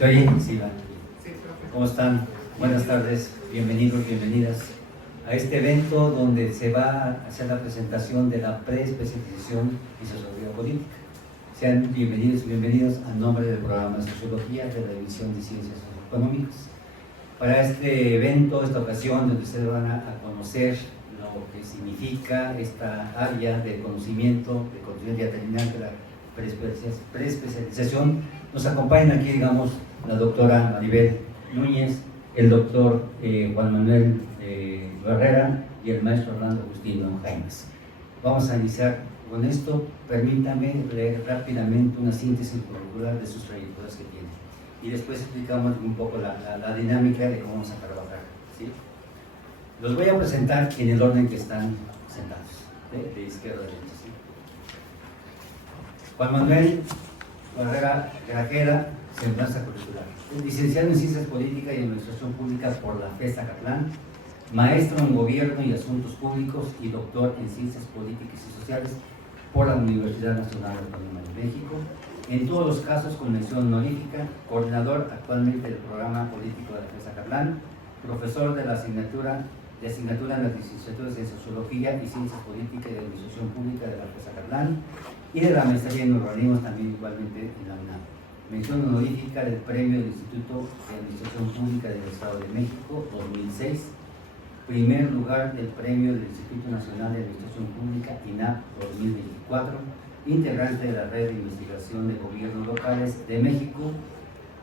¿Se oye? Sí, va. ¿Cómo están? Buenas tardes, bienvenidos, bienvenidas a este evento donde se va a hacer la presentación de la preespecialización en sociología política. Sean bienvenidos y bienvenidos a nombre del programa de Sociología de la División de Ciencias Socioeconómicas. Para este evento, esta ocasión, donde ustedes van a conocer lo que significa esta área de conocimiento y determinante de la preespecialización, nos acompañan aquí, digamos, la doctora Maribel Núñez, el doctor Juan Manuel Barrera y el maestro Orlando Agustino Jaimes. Vamos a iniciar con esto. Permítanme leer rápidamente una síntesis curricular de sus trayectorias que tienen y después explicamos un poco la dinámica de cómo vamos a trabajar, ¿sí? Los voy a presentar en el orden que están sentados, de izquierda a derecha, ¿sí? Juan Manuel Barrera Grajera, semblanza curricular. Licenciado en Ciencias Políticas y Administración Pública por la FES Zacatlán, maestro en Gobierno y Asuntos Públicos y doctor en Ciencias Políticas y Sociales por la Universidad Nacional Autónoma de México, en todos los casos con mención honorífica, coordinador actualmente del programa político de la FES Zacatlán, profesor de la asignatura en las licenciaturas de Sociología y Ciencias Políticas y Administración Pública de la FES Zacatlán y de la maestría en Urbanismo también igualmente en la UNAM. Mención honorífica del Premio del Instituto de Administración Pública del Estado de México 2006, primer lugar del Premio del Instituto Nacional de Administración Pública INAP 2024, integrante de la Red de Investigación de Gobiernos Locales de México,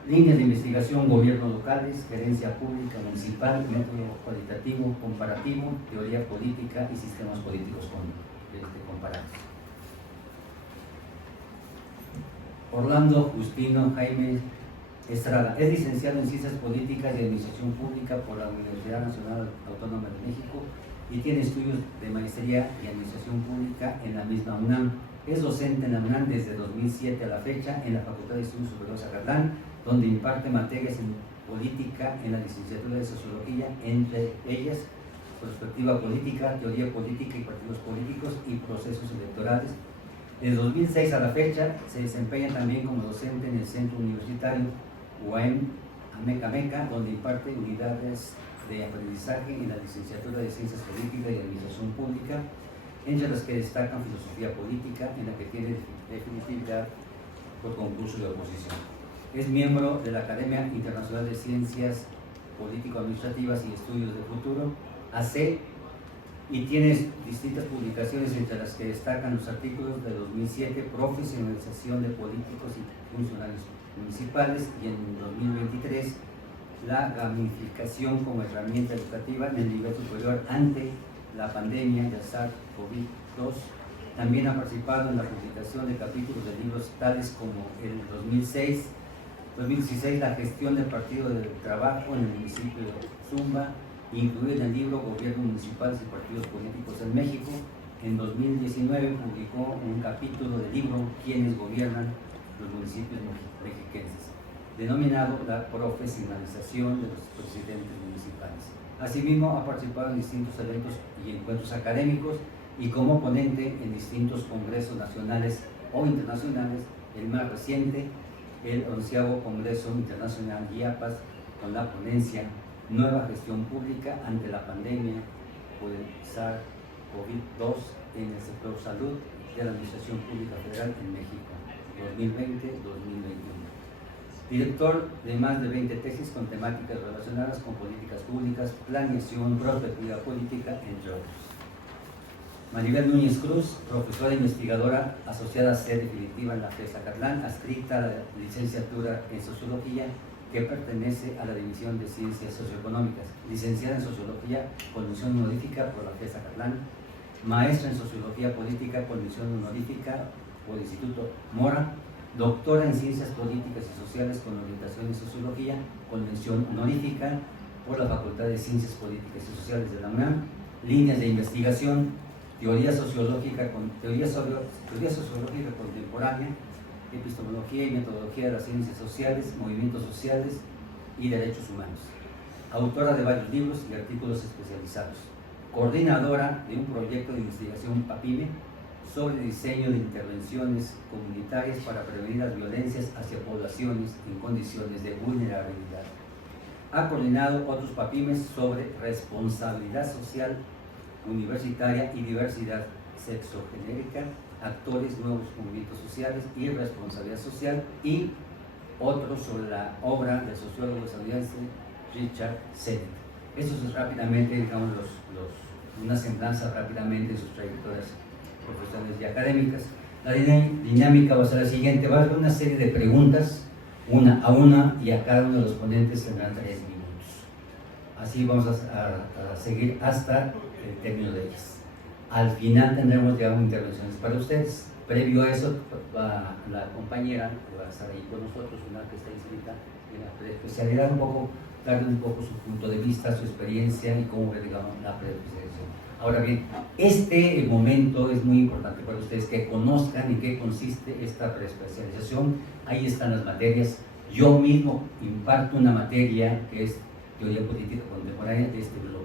líneas de investigación, gobiernos locales, gerencia pública municipal, método cualitativo, comparativo, teoría política y sistemas políticos comparados. Orlando Agustino Jaime Estrada es licenciado en Ciencias Políticas y Administración Pública por la Universidad Nacional Autónoma de México y tiene estudios de maestría y Administración Pública en la misma UNAM. Es docente en la UNAM desde 2007 a la fecha en la Facultad de Estudios Superiores Zacatlán, donde imparte materias en política en la licenciatura de Sociología, entre ellas perspectiva política, teoría política y partidos políticos y procesos electorales. Desde 2006 a la fecha se desempeña también como docente en el Centro Universitario UAM Ameca, donde imparte unidades de aprendizaje en la licenciatura de Ciencias Políticas y Administración Pública, entre las que destacan Filosofía Política, en la que tiene definitividad por concurso de oposición. Es miembro de la Academia Internacional de Ciencias Político-Administrativas y Estudios de Futuro, AC, y tiene distintas publicaciones, entre las que destacan los artículos de 2007, Profesionalización de Políticos y Funcionarios Municipales, y en 2023, la gamificación como herramienta educativa en el nivel superior ante la pandemia del SARS-CoV-2. También ha participado en la publicación de capítulos de libros tales como el 2016, La gestión del partido del trabajo en el municipio de Zumba, incluido en el libro Gobiernos Municipales y Partidos Políticos en México. En 2019 publicó un capítulo del libro ¿Quiénes gobiernan los municipios mexiquenses?, denominado La profesionalización de los presidentes municipales. Asimismo, ha participado en distintos eventos y encuentros académicos y como ponente en distintos congresos nacionales o internacionales, el más reciente, el 11º Congreso Internacional IAPAS, con la ponencia Nueva Gestión Pública ante la pandemia por el SARS-CoV-2 en el sector salud de la Administración Pública Federal en México, 2020-2021. Director de más de 20 tesis con temáticas relacionadas con políticas públicas, planeación, perspectiva política, entre otros. Maribel Núñez Cruz, profesora e investigadora asociada a sede definitiva en la FES Zacatlán, adscrita a la licenciatura en Sociología, que pertenece a la División de Ciencias Socioeconómicas, licenciada en Sociología con mención honorífica por la FES Zacatlán, maestra en Sociología Política con mención honorífica por el Instituto Mora, doctora en Ciencias Políticas y Sociales con orientación en Sociología con mención honorífica por la Facultad de Ciencias Políticas y Sociales de la UNAM, líneas de investigación, teoría sociológica contemporánea, epistemología y metodología de las ciencias sociales, movimientos sociales y derechos humanos. Autora de varios libros y artículos especializados. Coordinadora de un proyecto de investigación PAPIME sobre diseño de intervenciones comunitarias para prevenir las violencias hacia poblaciones en condiciones de vulnerabilidad. Ha coordinado otros PAPIMES sobre responsabilidad social universitaria y diversidad sexogenérica, actores, nuevos movimientos sociales y responsabilidad social, y otros sobre la obra del sociólogo estadounidense Richard Sennett. Eso es rápidamente, digamos, una semblanza rápidamente de sus trayectorias profesionales y académicas. La dinámica va a ser la siguiente: va a haber una serie de preguntas, una a una, y a cada uno de los ponentes tendrán 3 minutos. Así vamos a seguir hasta el término de ellas. Al final tendremos ya intervenciones para ustedes. Previo a eso, la compañera que va a estar ahí con nosotros, una que está inscrita en la preespecialidad, darle un poco su punto de vista, su experiencia y cómo ve, digamos, la preespecialización. Ahora bien, este momento es muy importante para ustedes, que conozcan en qué consiste esta preespecialización. Ahí están las materias. Yo mismo imparto una materia que es Teoría Política Contemporánea de este bloque.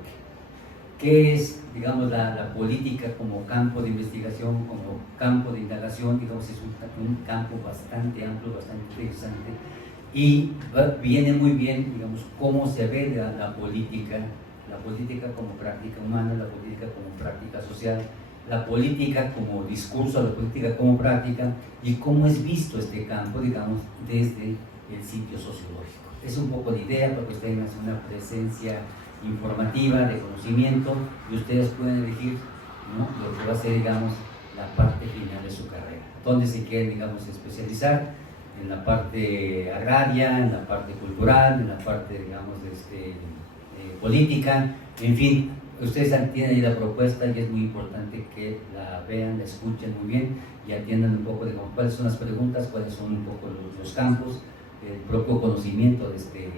¿Qué es, digamos, la política como campo de investigación, como campo de indagación? Digamos, es un campo bastante amplio, bastante interesante, y viene muy bien, digamos, cómo se ve la política como práctica humana, la política como práctica social, la política como discurso, la política como práctica, y cómo es visto este campo, digamos, desde el sitio sociológico. Es un poco de idea para que ustedes tengan una presencia informativa, de conocimiento, y ustedes pueden elegir, ¿no?, lo que va a ser, digamos, la parte final de su carrera, donde se quieren, digamos, especializar, en la parte agraria, en la parte cultural, en la parte, digamos, política, en fin. Ustedes tienen ahí la propuesta, y es muy importante que la vean, la escuchen muy bien y atiendan un poco de cuáles son las preguntas, cuáles son un poco los campos, el propio conocimiento de este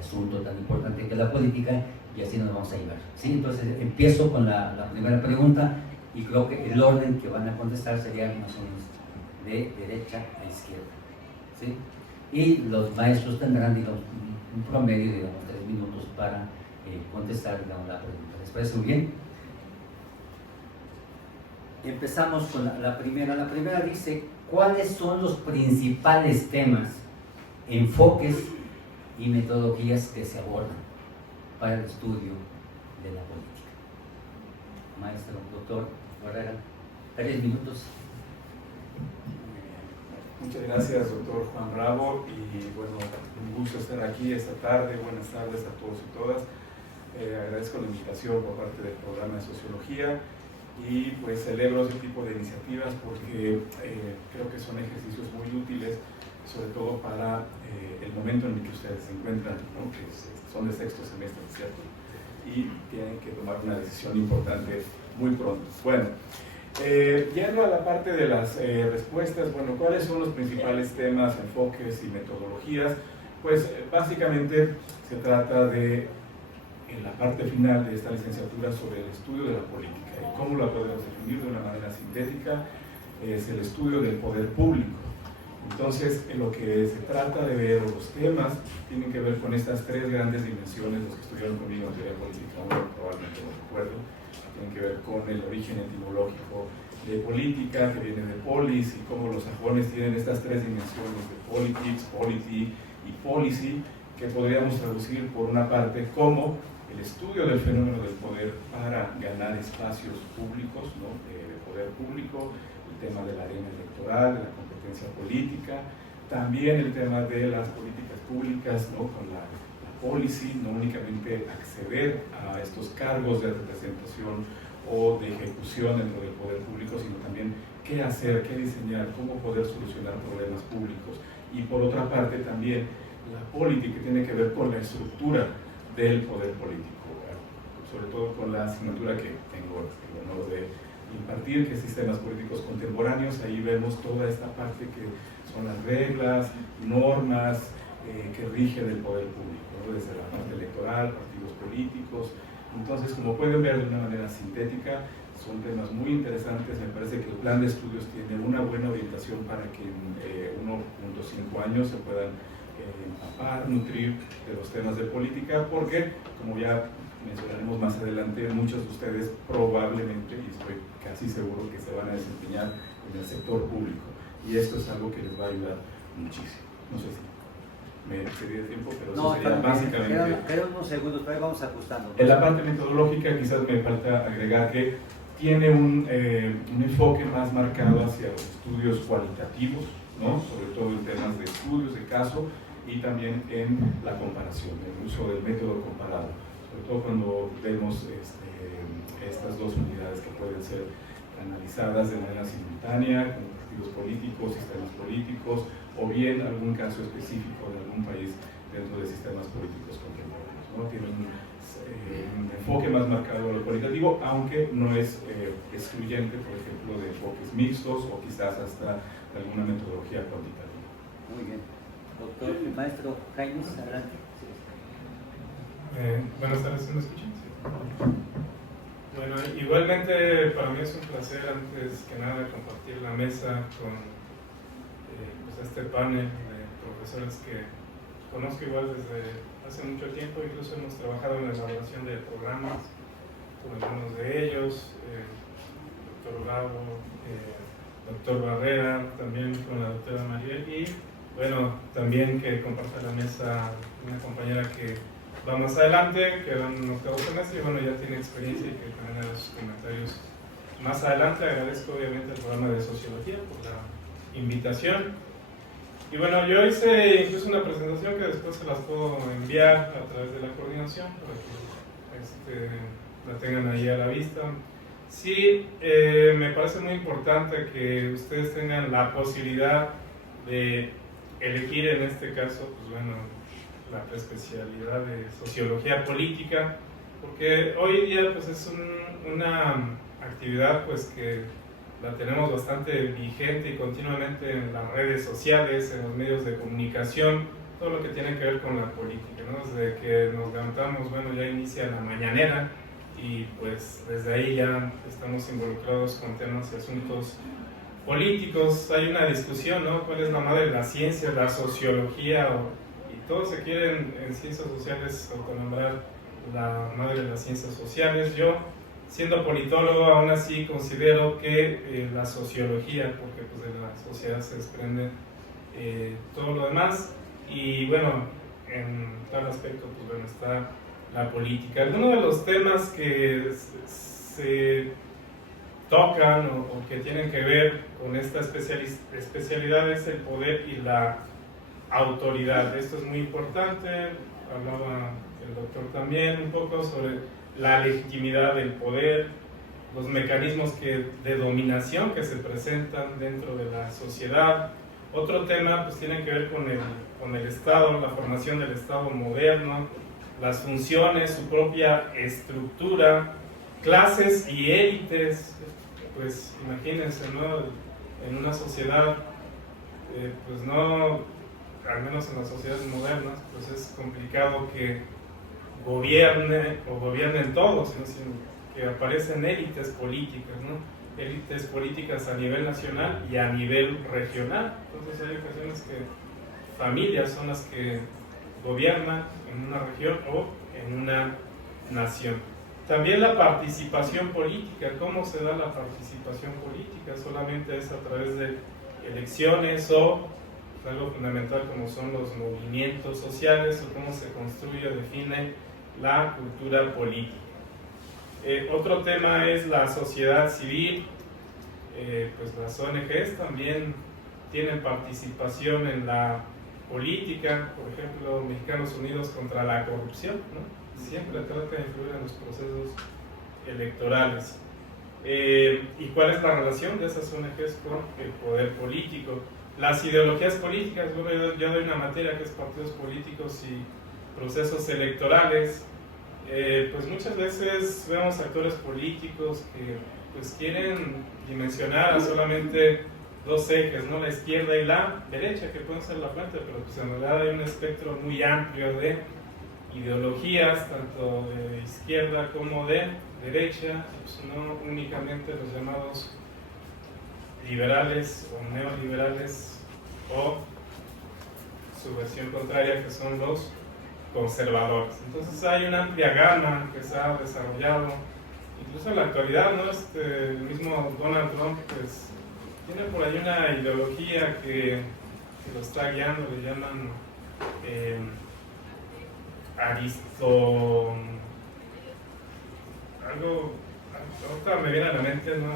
asunto tan importante que es la política, y así nos vamos a llevar, ¿sí? Entonces empiezo con la primera pregunta, y creo que el orden que van a contestar sería más o menos de derecha a izquierda, ¿sí? Y los maestros tendrán, digamos, un promedio, digamos, 3 minutos para contestar, digamos, la pregunta. ¿Les parece muy bien? Empezamos con la primera. La primera dice: ¿cuáles son los principales temas, enfoques y metodologías que se abordan para el estudio de la política? Maestro, doctor Herrera, 3 minutos. Muchas gracias, doctor Juan Bravo, y bueno, un gusto estar aquí esta tarde. Buenas tardes a todos y todas. Agradezco la invitación por parte del programa de Sociología, y pues celebro ese tipo de iniciativas porque creo que son ejercicios muy útiles, sobre todo para el momento en el que ustedes se encuentran, ¿no?, que son de 6º semestre, ¿cierto? Y tienen que tomar una decisión importante muy pronto. Bueno, yendo a la parte de las respuestas, bueno, ¿cuáles son los principales temas, enfoques y metodologías? Pues básicamente se trata de, en la parte final de esta licenciatura, sobre el estudio de la política. ¿Y cómo la podemos definir de una manera sintética? Es el estudio del poder público. Entonces, en lo que se trata de ver, los temas tienen que ver con estas 3 grandes dimensiones. Los que estudiaron conmigo en teoría política, probablemente lo recuerdo, tienen que ver con el origen etimológico de política, que viene de polis, y cómo los sajones tienen estas 3 dimensiones de politics, polity y policy, que podríamos traducir por una parte como el estudio del fenómeno del poder para ganar espacios públicos, ¿no?, de poder público, el tema de la arena electoral, de la competencia política, también el tema de las políticas públicas, ¿no?, con la policy, no únicamente acceder a estos cargos de representación o de ejecución dentro del poder público, sino también qué hacer, qué diseñar, cómo poder solucionar problemas públicos. Y por otra parte también la política, que tiene que ver con la estructura del poder político, sobre todo con la asignatura que tengo el honor de impartir, que es Sistemas Políticos Contemporáneos. Ahí vemos toda esta parte que son las reglas, normas que rigen el poder público, ¿no?, desde la parte electoral, partidos políticos. Entonces, como pueden ver de una manera sintética, son temas muy interesantes. Me parece que el plan de estudios tiene una buena orientación para que en 1.5 años se puedan empapar, nutrir de los temas de política, porque, como ya mencionaremos más adelante, muchos de ustedes probablemente, y estoy casi seguro que se van a desempeñar en el sector público, y esto es algo que les va a ayudar muchísimo. No sé si me excedí de tiempo, pero eso sería básicamente. Quedan unos segundos, pero vamos ajustando. En la parte metodológica quizás me falta agregar que tiene un enfoque más marcado hacia los estudios cualitativos, ¿no? Sobre todo en temas de estudios de caso y también en la comparación, el uso del método comparado, sobre todo cuando vemos estas dos unidades que pueden ser analizadas de manera simultánea, como partidos políticos, sistemas políticos, o bien algún caso específico de algún país dentro de sistemas políticos contemporáneos, ¿no? Tiene un enfoque más marcado a lo cualitativo, aunque no es excluyente, por ejemplo, de enfoques mixtos o quizás hasta de alguna metodología cuantitativa. Muy bien. Doctor, el maestro Jaime, adelante. Buenas tardes, ¿me escuchan? Sí. Bueno, igualmente para mí es un placer, antes que nada, compartir la mesa con pues este panel de profesores que conozco igual desde hace mucho tiempo. Incluso hemos trabajado en la elaboración de programas con algunos de ellos, doctor Bravo, doctor Barrera, también con la doctora Mariel, y bueno, también que comparta la mesa una compañera que va más adelante, que va en octavo semestre y bueno, ya tiene experiencia y que también hará sus comentarios más adelante. Agradezco obviamente al programa de Sociología por la invitación. Y bueno, yo hice incluso una presentación que después se las puedo enviar a través de la coordinación para que la tengan ahí a la vista. Sí, me parece muy importante que ustedes tengan la posibilidad de elegir en este caso, pues bueno, la especialidad de Sociología Política, porque hoy día pues es una actividad pues que la tenemos bastante vigente y continuamente en las redes sociales, en los medios de comunicación, todo lo que tiene que ver con la política, ¿no? Desde que nos levantamos, bueno, ya inicia la mañanera y pues desde ahí ya estamos involucrados con temas y asuntos políticos. Hay una discusión, ¿no? ¿Cuál es la madre de la ciencia, la sociología? Y todos se quieren en ciencias sociales autonombrar la madre de las ciencias sociales. Yo, siendo politólogo, aún así considero que la sociología, porque pues de la sociedad se desprende todo lo demás, y bueno, en tal aspecto pues bueno, está la política. Algunos de los temas que se tocan o que tienen que ver con esta especialidad es el poder y la autoridad. Esto es muy importante, hablaba el doctor también un poco sobre la legitimidad del poder, los mecanismos de dominación que se presentan dentro de la sociedad. Otro tema pues tiene que ver con el Estado, la formación del Estado moderno, las funciones, su propia estructura, clases y élites. Pues imagínense, ¿no? En una sociedad, pues no, al menos en las sociedades modernas, pues es complicado que gobiernen todos, sino que aparecen élites políticas, ¿no? Élites políticas a nivel nacional y a nivel regional. Entonces hay ocasiones que familias son las que gobiernan en una región o en una nación. También la participación política. ¿Cómo se da la participación política? ¿Solamente es a través de elecciones o algo fundamental como son los movimientos sociales, o cómo se construye o define la cultura política? Otro tema es la sociedad civil. Pues las ONGs también tienen participación en la política. Por ejemplo, Mexicanos Unidos contra la Corrupción, ¿no? Siempre trata de influir en los procesos electorales. ¿Y cuál es la relación de esas ONGs con el poder político? Las ideologías políticas. Bueno, yo doy una materia que es partidos políticos y procesos electorales. Pues muchas veces vemos actores políticos que pues quieren dimensionar a solamente dos ejes, ¿no? La izquierda y la derecha, que pueden ser la fuente, pero pues en realidad hay un espectro muy amplio de ideologías, tanto de izquierda como de derecha, pues no únicamente los llamados liberales o neoliberales, o su versión contraria, que son los conservadores. Entonces hay una amplia gama que se ha desarrollado, incluso en la actualidad, ¿no? El mismo Donald Trump pues, tiene por ahí una ideología que lo está guiando, le llaman ahorita me viene a la mente, ¿no?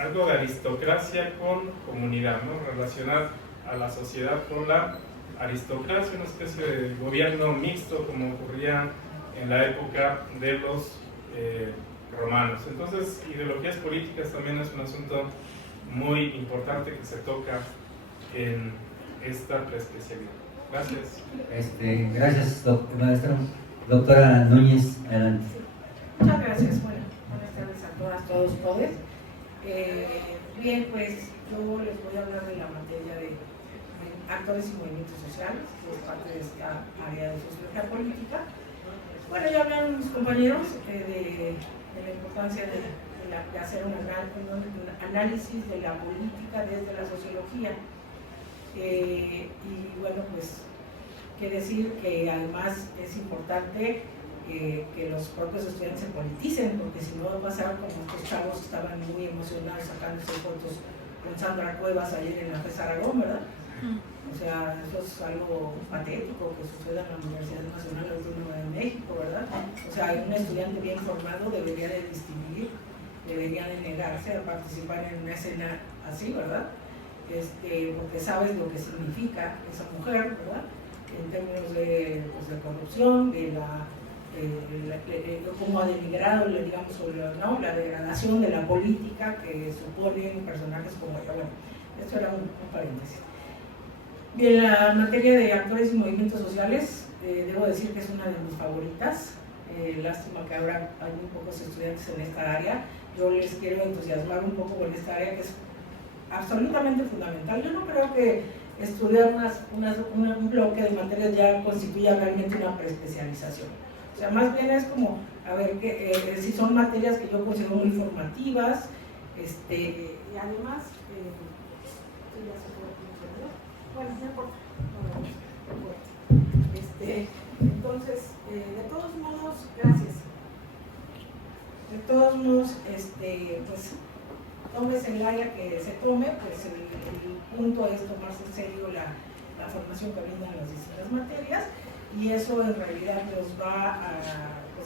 Algo de aristocracia con comunidad, ¿no? Relacionar a la sociedad con la aristocracia, una especie de gobierno mixto como ocurría en la época de los romanos. Entonces, ideologías políticas también es un asunto muy importante que se toca en esta preespecialidad. Gracias. Gracias, maestra. Doctora Núñez, adelante. Muchas gracias. Bueno, buenas tardes a todas, todos, todes. Bien, pues yo les voy a hablar de la materia de actores y movimientos sociales, que es parte de esta área de sociología política. Bueno, ya hablaron mis compañeros de la importancia de hacer un análisis de la política desde la sociología. Y bueno, pues que decir que además es importante que los propios estudiantes se politicen, porque si no va a pasar como estos chavos estaban muy emocionados sacándose fotos con Sandra Cuevas ayer en la FES Aragón, ¿verdad? O sea, eso es algo patético que suceda en la Universidad Nacional Autónoma de México, ¿verdad? O sea, un estudiante bien formado debería de distinguir, debería de negarse a participar en una escena así, ¿verdad? Porque sabes lo que significa esa mujer, ¿verdad? En términos de corrupción, de cómo ha denigrado, digamos, la degradación de la política que suponen personajes como ella. Bueno, esto era un paréntesis. Bien, la materia de actores y movimientos sociales, debo decir que es una de mis favoritas. Lástima que ahora hay muy pocos estudiantes en esta área. Yo les quiero entusiasmar un poco con esta área que es absolutamente fundamental. Yo no creo que estudiar un bloque de materias ya constituya realmente una preespecialización. O sea, más bien es como, a ver, si son materias que yo considero muy formativas, y además, bueno, no importa, entonces, de todos modos, gracias. De todos modos, pues, tomes el área que se tome, pues el punto es tomarse en serio la formación que brindan las distintas materias, y eso en realidad nos va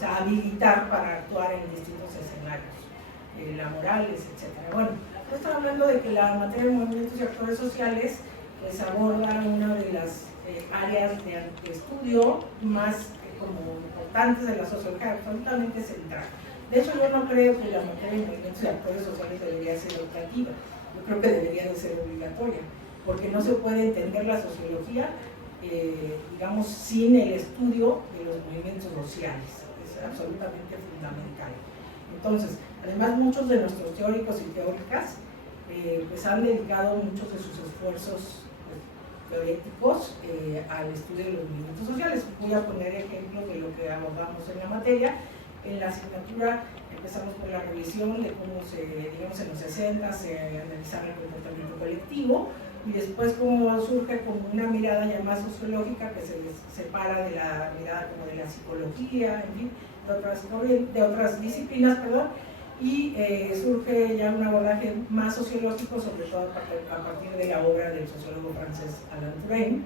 a habilitar para actuar en distintos escenarios laborales, etc. Bueno, yo estaba hablando de que la materia de movimientos y actores sociales pues aborda una de las áreas de estudio más como importantes de la sociología, absolutamente central. De hecho, yo no creo que la materia de movimientos y actores sociales debería ser optativa, yo creo que debería de ser obligatoria, porque no se puede entender la sociología, digamos, sin el estudio de los movimientos sociales. Es absolutamente fundamental. Entonces, además, muchos de nuestros teóricos y teóricas pues han dedicado muchos de sus esfuerzos teoréticos al estudio de los movimientos sociales. Voy a poner ejemplos de lo que abordamos en la materia. En la asignatura empezamos con la revisión de cómo digamos, en los 60 se analizaba el comportamiento colectivo, y después cómo surge como una mirada ya más sociológica que se separa de la mirada como de la psicología, en fin, de otras disciplinas, perdón, y surge ya un abordaje más sociológico, sobre todo a partir de la obra del sociólogo francés Alain Touraine.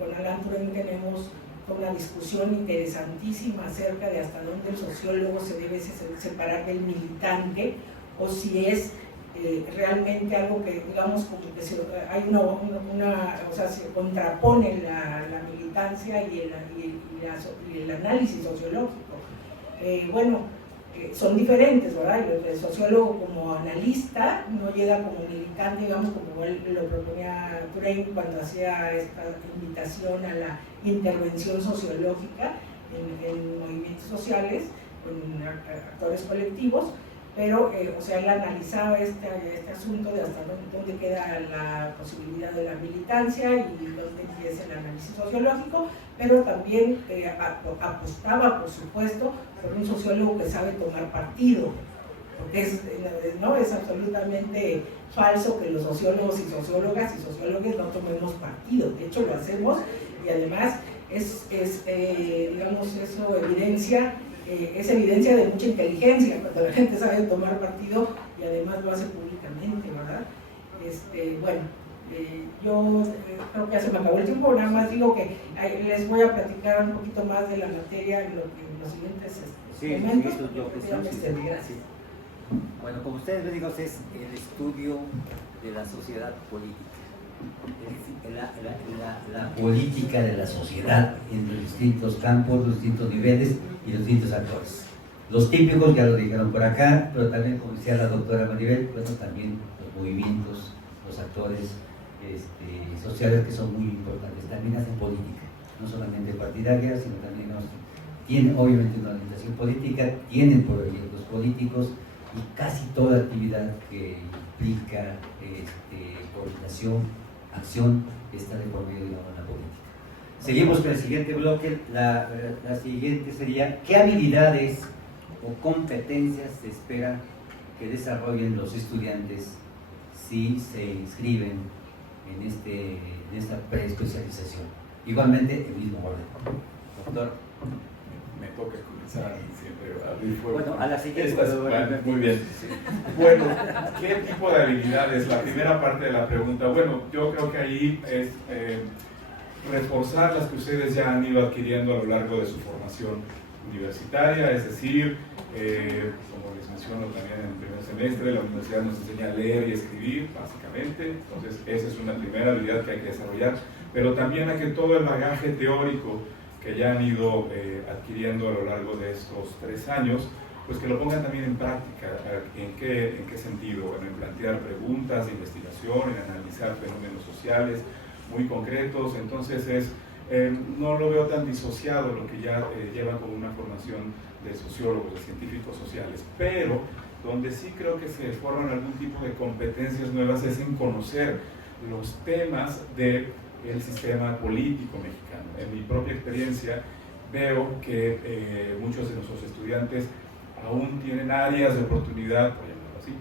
Con Alain Touraine tenemos una discusión interesantísima acerca de hasta dónde el sociólogo se debe separar del militante, o si es realmente algo que, digamos, como que hay o sea, se contrapone la militancia y el análisis sociológico. Son diferentes, ¿verdad? El sociólogo como analista no llega como militante, digamos, como él lo proponía Touraine cuando hacía esta invitación a la intervención sociológica en movimientos sociales, en actores colectivos, pero, o sea, él analizaba este asunto de hasta dónde queda la posibilidad de la militancia y dónde empieza el análisis sociológico, pero también apostaba, por supuesto, por un sociólogo que sabe tomar partido, porque es absolutamente falso que los sociólogos y sociólogas y sociólogos no tomemos partido. De hecho, lo hacemos, y además digamos, eso evidencia, es evidencia de mucha inteligencia, cuando la gente sabe tomar partido y además lo hace públicamente, ¿verdad? Bueno, yo creo que ya se me acabó el tiempo, nada más digo que les voy a platicar un poquito más de la materia en los siguientes momentos. Gracias. Bueno, como ustedes ven, es el estudio de la sociedad política. La política de la sociedad en los distintos campos, los distintos niveles y los distintos actores. Los típicos ya lo dijeron por acá, pero también, como decía la doctora Maribel, bueno, también los movimientos, los actores sociales que son muy importantes, también hacen política, no solamente partidaria, sino también tienen obviamente una orientación política, tienen proyectos políticos y casi toda actividad que implica coordinación, acción, está de por medio de la política. Seguimos con el siguiente bloque. La siguiente sería: ¿qué habilidades o competencias se espera que desarrollen los estudiantes si se inscriben en esta preespecialización? Igualmente, el mismo orden. Doctor. Me toca comenzar siempre a abrir fuego. Bueno, a la siguiente. Muy bien. Bueno, ¿qué tipo de habilidades? La primera parte de la pregunta. Bueno, yo creo que ahí es reforzar las que ustedes ya han ido adquiriendo a lo largo de su formación universitaria, es decir, como les menciono también en el primer semestre, la universidad nos enseña a leer y escribir, básicamente. Entonces, esa es una primera habilidad que hay que desarrollar, pero también hay que todo el bagaje teórico que ya han ido adquiriendo a lo largo de estos 3 años, pues que lo pongan también en práctica. ¿En qué sentido? Bueno, en plantear preguntas de investigación, en analizar fenómenos sociales muy concretos. Entonces no lo veo tan disociado lo que ya llevan como una formación de sociólogos, de científicos sociales, pero donde sí creo que se forman algún tipo de competencias nuevas es en conocer los temas del sistema político mexicano. En mi propia experiencia veo que muchos de nuestros estudiantes aún tienen áreas de oportunidad, por llamarlo así,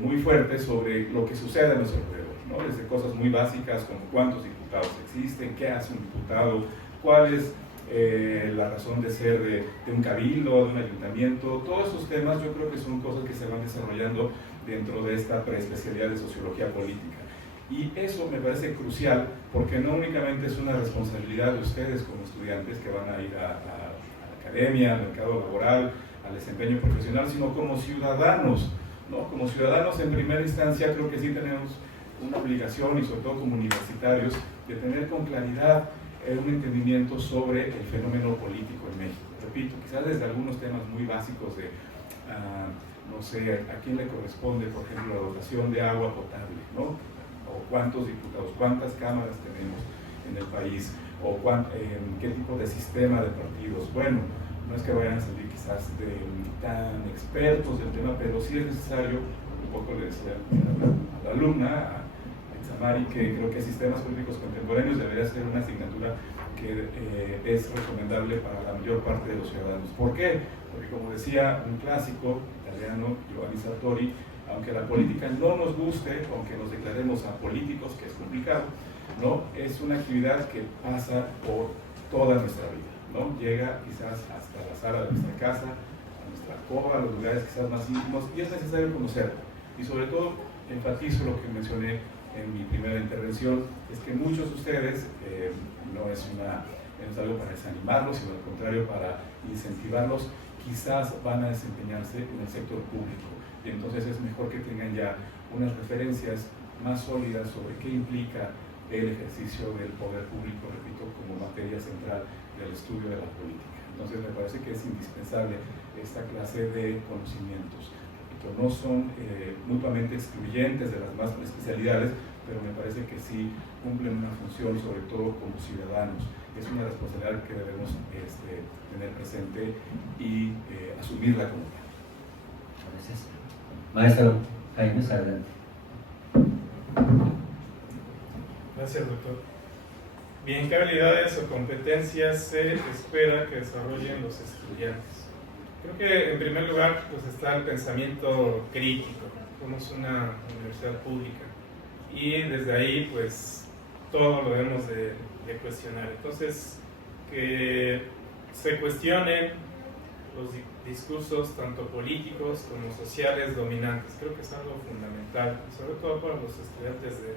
muy fuertes sobre lo que sucede a nuestro alrededor, ¿no? Desde cosas muy básicas como cuántos diputados existen, qué hace un diputado, cuál es la razón de ser de un cabildo, de un ayuntamiento. Todos esos temas yo creo que son cosas que se van desarrollando dentro de esta preespecialidad de sociología política. Y eso me parece crucial porque no únicamente es una responsabilidad de ustedes como estudiantes que van a ir a la academia, al mercado laboral, al desempeño profesional, sino como ciudadanos, ¿no? Como ciudadanos en primera instancia creo que sí tenemos una obligación, y sobre todo como universitarios, de tener con claridad un entendimiento sobre el fenómeno político en México. Repito, quizás desde algunos temas muy básicos de, no sé, a quién le corresponde, por ejemplo, la dotación de agua potable, ¿no? O cuántos diputados, cuántas cámaras tenemos en el país, o qué tipo de sistema de partidos. Bueno, no es que vayan a salir quizás tan expertos del tema, pero sí es necesario, un poco le decía a la alumna, a Itzamari, que creo que sistemas políticos contemporáneos debería ser una asignatura que es recomendable para la mayor parte de los ciudadanos. ¿Por qué? Porque, como decía un clásico italiano, Giovanni Sartori, aunque la política no nos guste, aunque nos declaremos apolíticos, que es complicado, ¿no? Es una actividad que pasa por toda nuestra vida, ¿no? Llega quizás hasta la sala de nuestra casa, a nuestra alcoba, a los lugares quizás más íntimos, y es necesario conocerla. Y sobre todo, enfatizo lo que mencioné en mi primera intervención, es que muchos de ustedes, no es algo para desanimarlos, sino al contrario para incentivarlos, quizás van a desempeñarse en el sector público. Y entonces es mejor que tengan ya unas referencias más sólidas sobre qué implica el ejercicio del poder público, repito, como materia central del estudio de la política. Entonces me parece que es indispensable esta clase de conocimientos. Repito, no son mutuamente excluyentes de las más especialidades, pero me parece que sí cumplen una función, sobre todo como ciudadanos. Es una responsabilidad que debemos tener presente y asumirla como tal. Gracias. Maestro Jaime, adelante. Gracias, doctor. Bien, ¿qué habilidades o competencias se espera que desarrollen los estudiantes? Creo que en primer lugar pues, está el pensamiento crítico. Somos una universidad pública y desde ahí pues todo lo debemos de cuestionar. Entonces que se cuestionen los discursos tanto políticos como sociales dominantes. Creo que es algo fundamental, sobre todo para los estudiantes de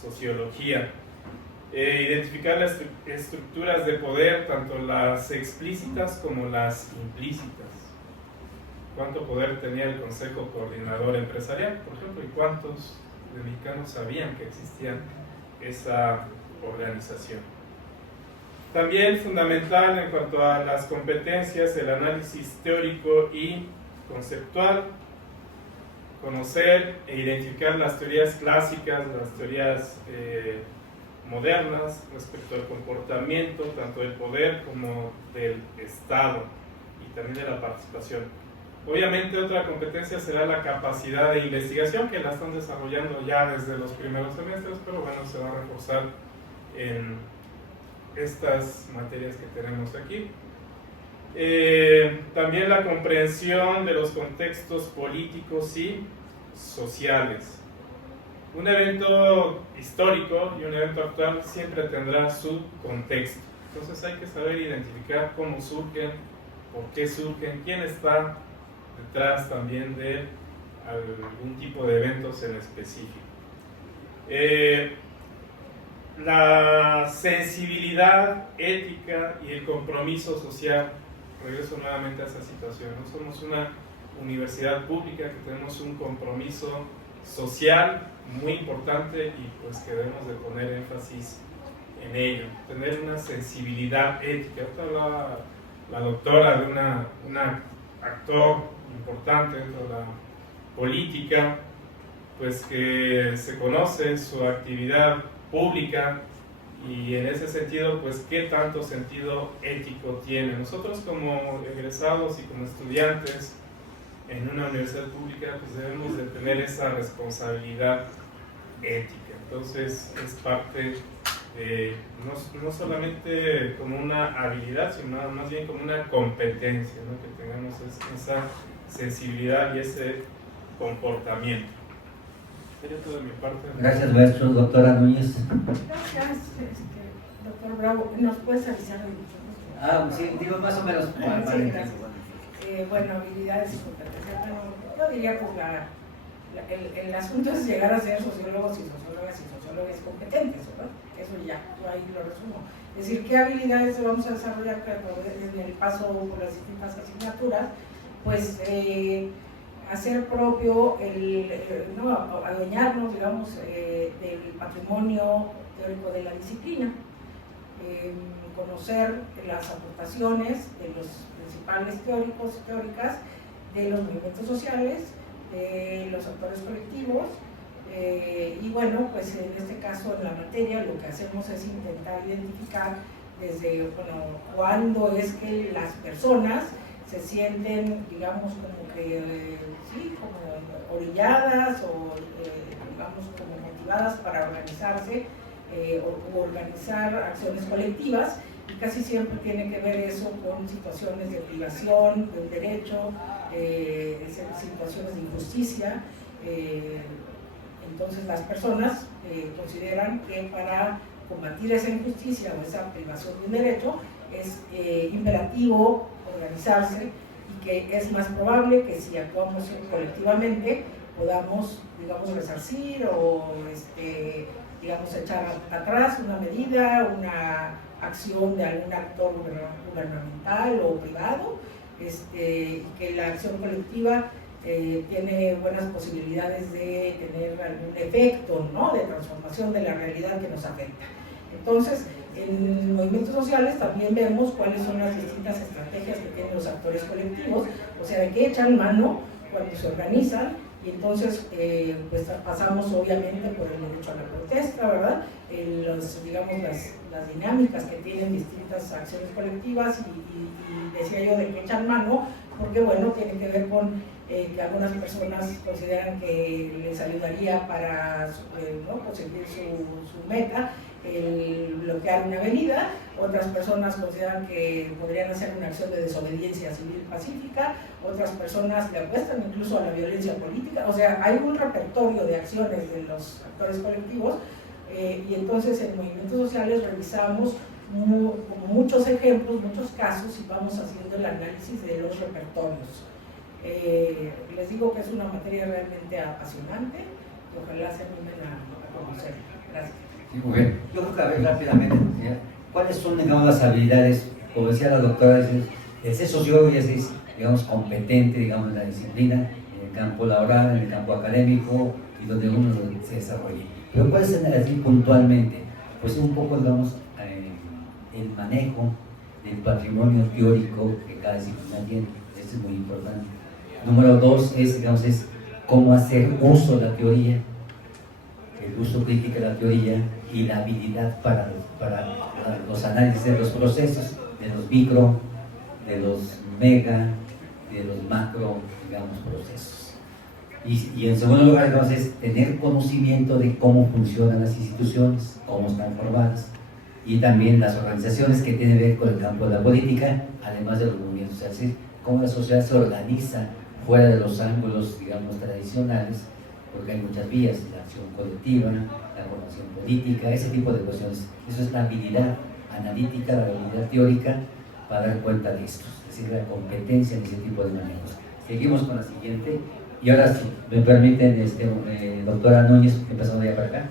sociología. Identificar las estructuras de poder, tanto las explícitas como las implícitas. ¿Cuánto poder tenía el Consejo Coordinador Empresarial, por ejemplo, y cuántos de mexicanos sabían que existía esa organización? También fundamental en cuanto a las competencias, el análisis teórico y conceptual, conocer e identificar las teorías clásicas, las teorías modernas respecto al comportamiento tanto del poder como del Estado y también de la participación. Obviamente otra competencia será la capacidad de investigación, que la están desarrollando ya desde los primeros semestres, pero bueno, se va a reforzar en estas materias que tenemos aquí. También la comprensión de los contextos políticos y sociales. Un evento histórico y un evento actual siempre tendrá su contexto. Entonces hay que saber identificar cómo surgen, por qué surgen, quién está detrás también de algún tipo de eventos en específico. La sensibilidad ética y el compromiso social. Regreso nuevamente a esa situación, ¿no? Somos una universidad pública que tenemos un compromiso social muy importante y pues que debemos de poner énfasis en ello, tener una sensibilidad ética. Ahorita hablaba la doctora de un actor importante dentro de la política, pues que se conoce su actividad pública y en ese sentido, pues qué tanto sentido ético tiene. Nosotros como egresados y como estudiantes en una universidad pública, pues debemos de tener esa responsabilidad ética. Entonces es parte de, no solamente como una habilidad, sino más bien como una competencia, ¿no? Que tengamos esa sensibilidad y ese comportamiento. Sería todo de mi parte. Gracias, maestro. Doctora Núñez. Gracias, doctor Bravo. ¿Nos puedes avisar? Sí, digo más o menos. Sí, gracias. Bueno, habilidades y competencias. Yo diría que el asunto es llegar a ser sociólogos y sociólogas competentes, ¿verdad? Eso ya, yo ahí lo resumo. Es decir, ¿qué habilidades vamos a desarrollar en el paso por las distintas asignaturas? Pues hacer propio, adueñarnos, digamos, del patrimonio teórico de la disciplina, conocer las aportaciones de los principales teóricos y teóricas de los movimientos sociales, de los actores colectivos, y bueno, pues en este caso en la materia lo que hacemos es intentar identificar desde, cuándo es que las personas se sienten, digamos, como que, sí, como orilladas o, digamos, como motivadas para organizarse o organizar acciones colectivas, y casi siempre tiene que ver eso con situaciones de privación del derecho, situaciones de injusticia. Entonces las personas consideran que para combatir esa injusticia o esa privación de un derecho es imperativo organizarse y que es más probable que si actuamos colectivamente podamos, digamos, resarcir o digamos, echar atrás una medida, una acción de algún actor gubernamental o privado, y que la acción colectiva tiene buenas posibilidades de tener algún efecto, ¿no?, de transformación de la realidad que nos afecta. Entonces, en movimientos sociales también vemos cuáles son las distintas estrategias que tienen los actores colectivos, o sea, de qué echan mano cuando se organizan, y entonces pues pasamos obviamente por el derecho a la protesta, ¿verdad? Digamos las dinámicas que tienen distintas acciones colectivas y decía yo de que echan mano, porque bueno, tiene que ver con que algunas personas consideran que les ayudaría para conseguir su meta, bloquear una avenida. Otras personas consideran que podrían hacer una acción de desobediencia civil pacífica, otras personas le apuestan incluso a la violencia política. O sea, hay un repertorio de acciones de los actores colectivos, y entonces en movimientos sociales revisamos como muchos ejemplos, muchos casos, y vamos haciendo el análisis de los repertorios. Les digo que es una materia realmente apasionante y ojalá se animen a conocer. Gracias. Sí, muy bien. Yo creo que, a ver, rápidamente, ¿cuáles son, digamos, las habilidades? Como decía la doctora, el ser sociólogo ya es, digamos, competente, digamos, en la disciplina, en el campo laboral, en el campo académico y donde uno se desarrolle. Pero ¿cuáles son así puntualmente? Pues un poco, digamos, el manejo del patrimonio teórico que cada disciplina tiene. Eso es muy importante. Número 2 es, digamos, cómo hacer uso de la teoría, el uso crítico de la teoría y la habilidad para los análisis de los procesos, de los micro, de los mega, de los macro, digamos, procesos. Y en segundo lugar, entonces, tener conocimiento de cómo funcionan las instituciones, cómo están formadas, y también las organizaciones que tienen que ver con el campo de la política, además de los movimientos, es decir, cómo la sociedad se organiza fuera de los ángulos, digamos, tradicionales, porque hay muchas vías, la acción colectiva, la formación política, ese tipo de cuestiones. Eso es la habilidad analítica, la habilidad teórica para dar cuenta de esto, es decir, la competencia en ese tipo de manejos. Seguimos con la siguiente, y ahora si me permiten, doctora Núñez, empezando ya para acá.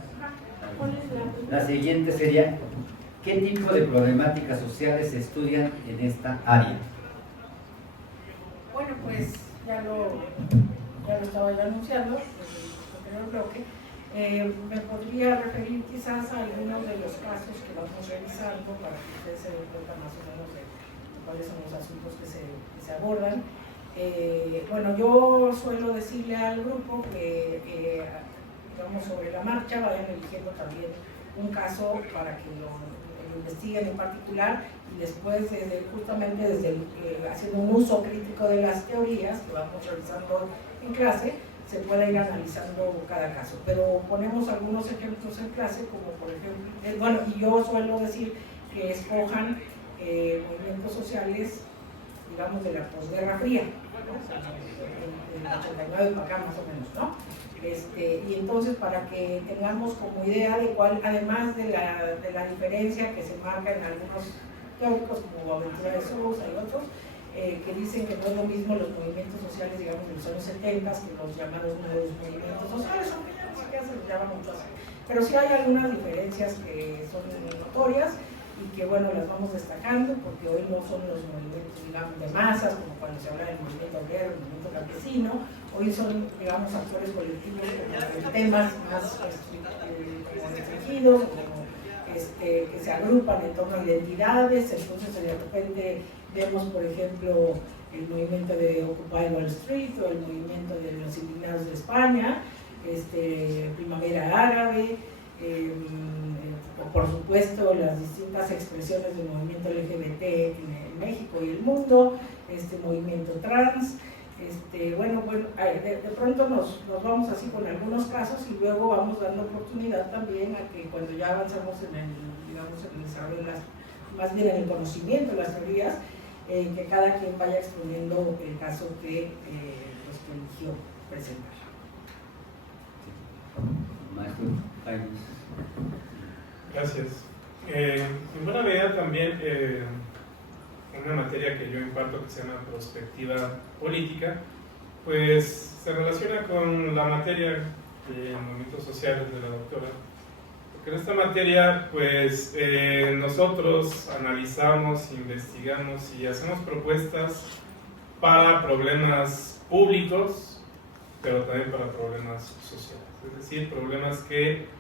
La siguiente sería, ¿qué tipo de problemáticas sociales se estudian en esta área? Bueno, pues ya lo estaba yo anunciando en el anterior bloque. Me podría referir quizás a algunos de los casos que vamos revisando para que ustedes se den cuenta más o menos de cuáles son los asuntos que se abordan. Bueno, yo suelo decirle al grupo que, digamos, sobre la marcha vayan eligiendo también un caso para que lo investiguen en particular y después justamente haciendo un uso crítico de las teorías que vamos realizando en clase, se puede ir analizando cada caso. Pero ponemos algunos ejemplos en clase, como por ejemplo, bueno, y yo suelo decir que escojan movimientos sociales, digamos, de la posguerra fría, ¿no? O sea, del 89 para acá más o menos, ¿no? Y entonces para que tengamos como idea de cuál, además de la diferencia que se marca en algunos teóricos como Aventura de Sousa y otros, que dicen que no es lo mismo los movimientos sociales, digamos, de los años 70 que los llamados nuevos movimientos sociales, aunque ya ni siquiera se les llama mucho así. Pero sí hay algunas diferencias que son notorias y que, bueno, las vamos destacando porque hoy no son los movimientos, digamos, de masas, como cuando se habla del movimiento obrero, el movimiento campesino. Hoy son, digamos, actores colectivos como temas más como restringidos, como que se agrupan en torno a identidades. Entonces, de repente vemos, por ejemplo, el movimiento de Occupy Wall Street o el movimiento de los indignados de España, Primavera Árabe, por supuesto las distintas expresiones del movimiento LGBT en México y el mundo, movimiento trans. Bueno, de pronto nos vamos así con algunos casos y luego vamos dando oportunidad también a que cuando ya avanzamos en el desarrollo, más bien en el conocimiento de las teorías, que cada quien vaya exponiendo el caso que eligió presentar. Maestro Jaime. Gracias. En buena medida también una materia que yo imparto que se llama Prospectiva Política, pues se relaciona con la materia de movimientos sociales de la doctora. Porque en esta materia, pues nosotros analizamos, investigamos y hacemos propuestas para problemas públicos, pero también para problemas sociales. Es decir, problemas que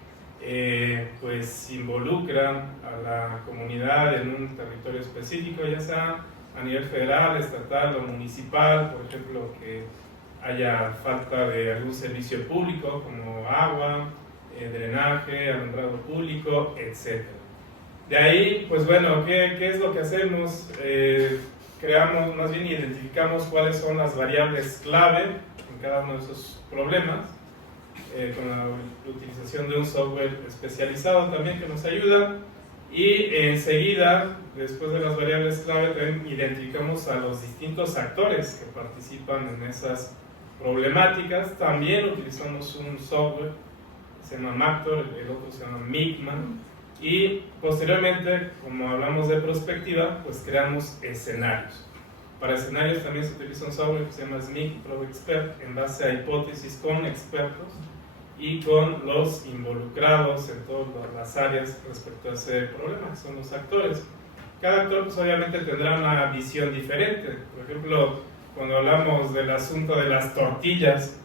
pues involucran a la comunidad en un territorio específico, ya sea a nivel federal, estatal o municipal, por ejemplo, que haya falta de algún servicio público como agua, drenaje, alumbrado público, etc. De ahí, pues bueno, ¿qué es lo que hacemos? Creamos, más bien identificamos cuáles son las variables clave en cada uno de esos problemas, con la utilización de un software especializado también que nos ayuda, y enseguida, después de las variables clave, también identificamos a los distintos actores que participan en esas problemáticas. También utilizamos un software, se llama Mactor, el otro se llama Migman, Y posteriormente, como hablamos de prospectiva, pues creamos escenarios. Para escenarios también se utiliza un software que se llama SMIC Pro Expert en base a hipótesis con expertos y con los involucrados en todas las áreas respecto a ese problema, que son los actores. Cada actor pues obviamente tendrá una visión diferente. Por ejemplo, cuando hablamos del asunto de las tortillas,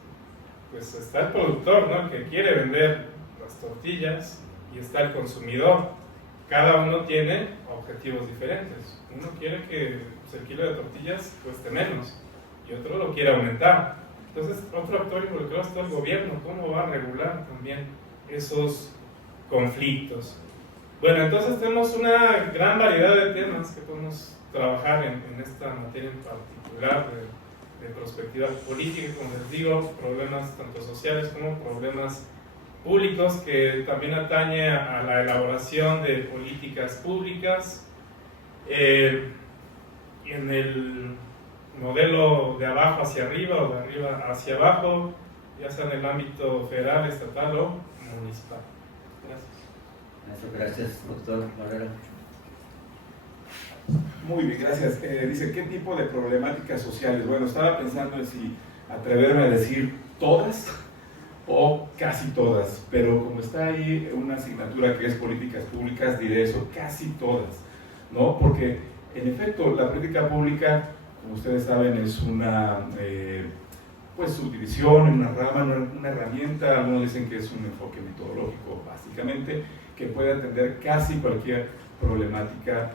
pues está el productor, ¿no?, que quiere vender las tortillas, y está el consumidor. Cada uno tiene objetivos diferentes. Uno quiere que el kilo de tortillas cueste menos y otro lo quiere aumentar. Entonces, otro actor involucrado está el gobierno. ¿Cómo va a regular también esos conflictos? Bueno, entonces tenemos una gran variedad de temas que podemos trabajar en esta materia en particular de perspectiva política, como les digo, problemas tanto sociales como problemas públicos, que también atañe a la elaboración de políticas públicas. En el modelo de abajo hacia arriba o de arriba hacia abajo, ya sea en el ámbito federal, estatal o municipal. Gracias. Gracias, doctor Barrera. Muy bien, gracias. Dice, ¿qué tipo de problemáticas sociales? Bueno, estaba pensando en si atreverme a decir todas o casi todas, pero como está ahí una asignatura que es políticas públicas, diré eso, casi todas, ¿no? Porque en efecto la política pública, como ustedes saben, es una pues subdivisión, una rama, una herramienta. Algunos dicen que es un enfoque metodológico básicamente, que puede atender casi cualquier problemática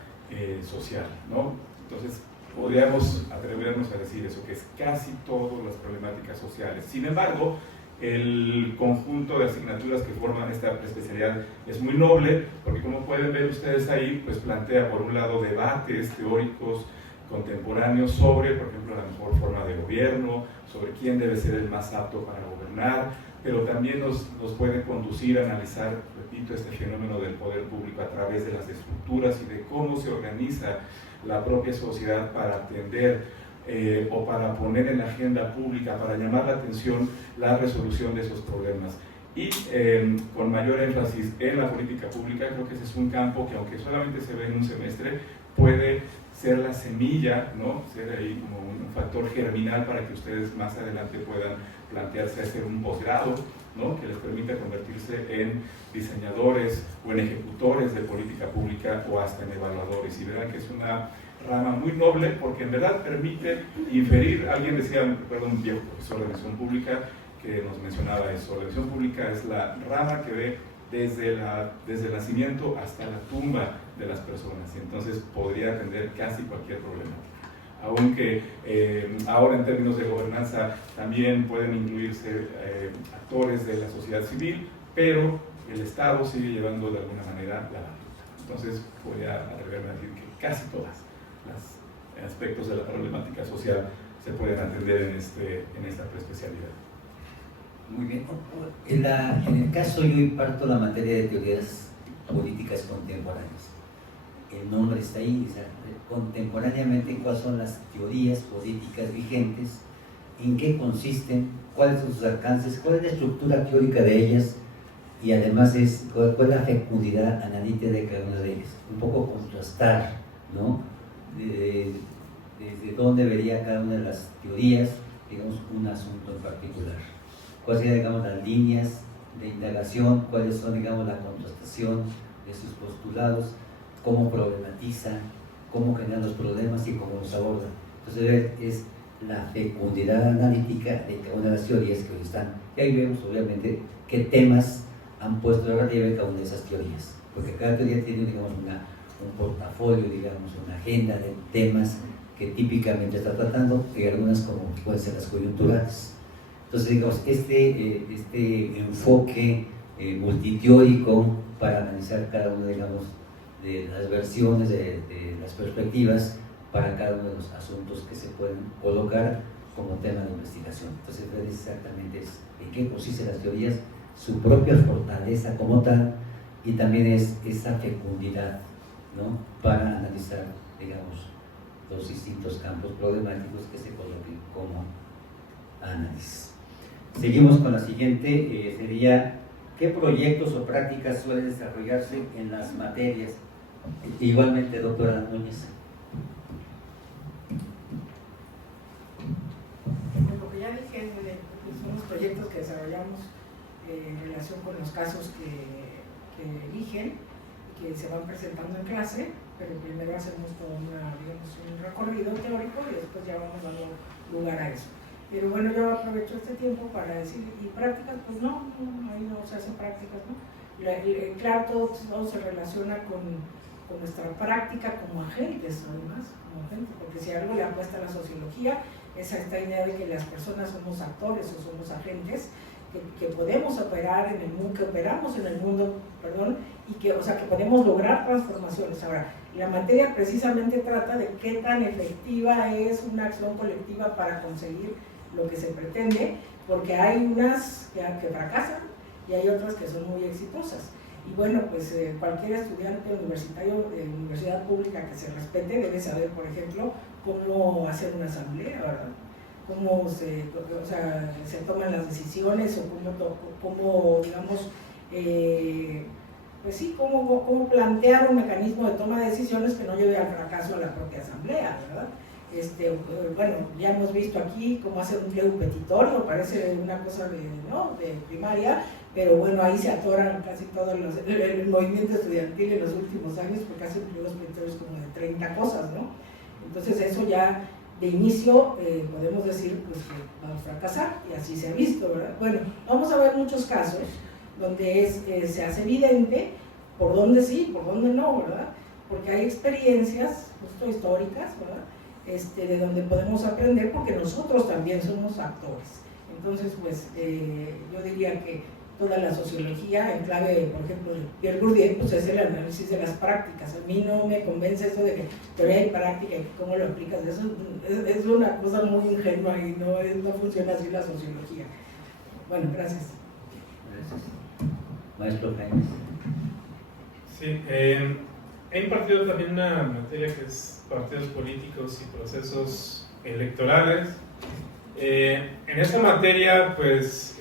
social, ¿no? Entonces podríamos atrevernos a decir eso, que es casi todas las problemáticas sociales. Sin embargo, el conjunto de asignaturas que forman esta especialidad es muy noble, porque como pueden ver ustedes ahí, pues plantea por un lado debates teóricos contemporáneos sobre, por ejemplo, la mejor forma de gobierno, sobre quién debe ser el más apto para gobernar, pero también nos puede conducir a analizar, repito, este fenómeno del poder público a través de las estructuras y de cómo se organiza la propia sociedad para atender o para poner en la agenda pública, para llamar la atención la resolución de esos problemas. Y con mayor énfasis en la política pública, creo que ese es un campo que, aunque solamente se ve en un semestre, puede ser la semilla, ¿no?, ser ahí como un factor germinal para que ustedes más adelante puedan plantearse hacer un posgrado, ¿no?, que les permita convertirse en diseñadores o en ejecutores de política pública o hasta en evaluadores. Y verán que es una rama muy noble, porque en verdad permite inferir. Alguien decía, recuerdo un viejo profesor de Administración Pública que nos mencionaba eso: la Administración Pública es la rama que ve desde el nacimiento hasta la tumba de las personas, y entonces podría atender casi cualquier problemática. Aunque ahora en términos de gobernanza también pueden incluirse actores de la sociedad civil, pero el Estado sigue llevando de alguna manera la batuta. Entonces podría atreverme a decir que casi todas los aspectos de la problemática social se pueden atender en esta preespecialidad. Muy bien. En el caso yo imparto la materia de teorías políticas contemporáneas. El nombre está ahí, o sea, contemporáneamente cuáles son las teorías políticas vigentes, en qué consisten, cuáles son sus alcances, cuál es la estructura teórica de ellas, y además cuál es la fecundidad analítica de cada una de ellas. Un poco contrastar, ¿no?, desde dónde vería cada una de las teorías, digamos, un asunto en particular. Cuáles serían, digamos, las líneas de indagación, cuáles son, digamos, la contrastación de sus postulados, cómo problematizan, cómo generan los problemas y cómo los abordan. Entonces es la fecundidad analítica de cada una de las teorías que hoy están. Y ahí vemos, obviamente, qué temas han puesto de relieve cada una de esas teorías, porque cada teoría tiene, digamos, un portafolio, digamos, una agenda de temas que típicamente está tratando, y algunas como pueden ser las coyunturales. Entonces, digamos, este enfoque multiteórico para analizar cada una, digamos, de las versiones, de las perspectivas para cada uno de los asuntos que se pueden colocar como tema de investigación. Entonces, exactamente es en qué consisten las teorías, su propia fortaleza como tal, y también es esa fecundidad, ¿no?, para analizar, digamos, los distintos campos problemáticos que se coloquen como análisis. Seguimos con la siguiente, sería ¿qué proyectos o prácticas suelen desarrollarse en las materias? Igualmente, doctora Núñez. Lo que ya dije, son los proyectos que desarrollamos en relación con los casos que eligen, que se van presentando en clase, pero primero hacemos todo un recorrido teórico y después ya vamos dando lugar a eso. Pero bueno, yo aprovecho este tiempo para decir, ¿y prácticas? Pues no, ahí no se hacen prácticas, ¿no? Claro, todo se relaciona con nuestra práctica como agentes, además, porque si algo le apuesta a la sociología, es a esta idea de que las personas somos actores o somos agentes, que podemos operar en el mundo, que operamos en el mundo, y que podemos lograr transformaciones. Ahora, la materia precisamente trata de qué tan efectiva es una acción colectiva para conseguir lo que se pretende, porque hay unas que fracasan y hay otras que son muy exitosas. Y bueno, pues cualquier estudiante universitario de universidad pública que se respete debe saber, por ejemplo, cómo hacer una asamblea, ¿verdad? Cómo se toman las decisiones o cómo digamos, pues sí, cómo plantear un mecanismo de toma de decisiones que no lleve al fracaso a la propia asamblea, ¿verdad? Bueno, ya hemos visto aquí cómo hacer un pliego petitorio, parece una cosa de primaria, pero bueno, ahí se atoran casi todos el movimiento estudiantil en los últimos años, porque hacen pliegos petitorios como de 30 cosas, ¿no? Entonces eso ya de inicio podemos decir pues, que vamos a fracasar, y así se ha visto, ¿verdad? Bueno, vamos a ver muchos casos donde se hace evidente por dónde sí, por dónde no, ¿verdad? Porque hay experiencias justo históricas, ¿verdad? De donde podemos aprender, porque nosotros también somos actores. Entonces, pues, yo diría que toda la sociología, en clave, por ejemplo, de Pierre Bourdieu, pues es el análisis de las prácticas. A mí no me convence eso de que teoría y práctica y cómo lo aplicas. Eso es una cosa muy ingenua y no funciona así la sociología. Bueno, gracias. Gracias. Maestro Jaime. Sí, he impartido también una materia que es partidos políticos y procesos electorales. En esta materia, pues,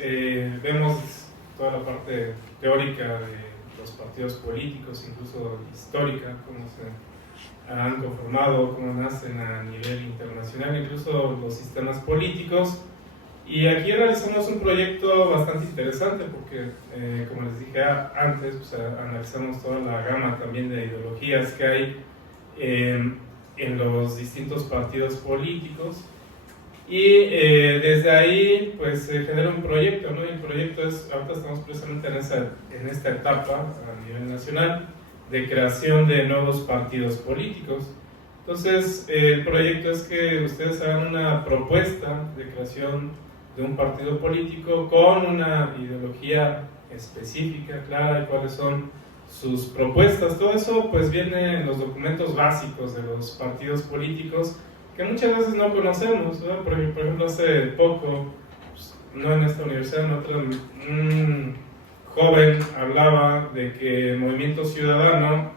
vemos toda la parte teórica de los partidos políticos, incluso histórica, cómo se han conformado, cómo nacen a nivel internacional, incluso los sistemas políticos. Y aquí realizamos un proyecto bastante interesante porque, como les dije antes, pues, analizamos toda la gama también de ideologías que hay en los distintos partidos políticos. Y desde ahí pues se genera un proyecto, ¿no? Y el proyecto es, ahorita estamos precisamente en esta etapa a nivel nacional de creación de nuevos partidos políticos. Entonces el proyecto es que ustedes hagan una propuesta de creación de un partido político con una ideología específica, clara, y cuáles son sus propuestas. Todo eso pues viene en los documentos básicos de los partidos políticos, que muchas veces no conocemos, ¿no? Por ejemplo, hace poco, pues, no en esta universidad, en otra, un joven hablaba de que el Movimiento Ciudadano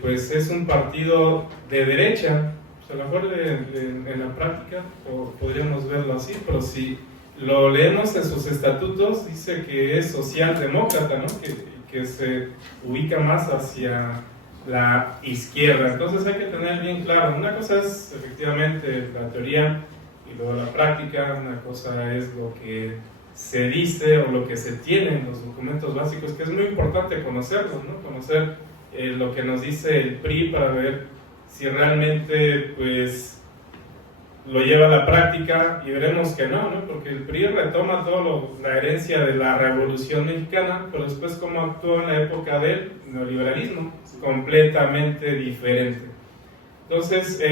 pues es un partido de derecha. Pues a lo mejor en la práctica podríamos verlo así, pero si lo leemos en sus estatutos, dice que es socialdemócrata, ¿no? Que se ubica más hacia la izquierda. Entonces hay que tener bien claro, una cosa es efectivamente la teoría y luego la práctica, una cosa es lo que se dice o lo que se tiene en los documentos básicos, que es muy importante conocerlos, ¿no? Conocer lo que nos dice el PRI para ver si realmente pues lo lleva a la práctica, y veremos que no, porque el PRI retoma toda la herencia de la Revolución Mexicana, pero después cómo actuó en la época del neoliberalismo, completamente diferente. Entonces,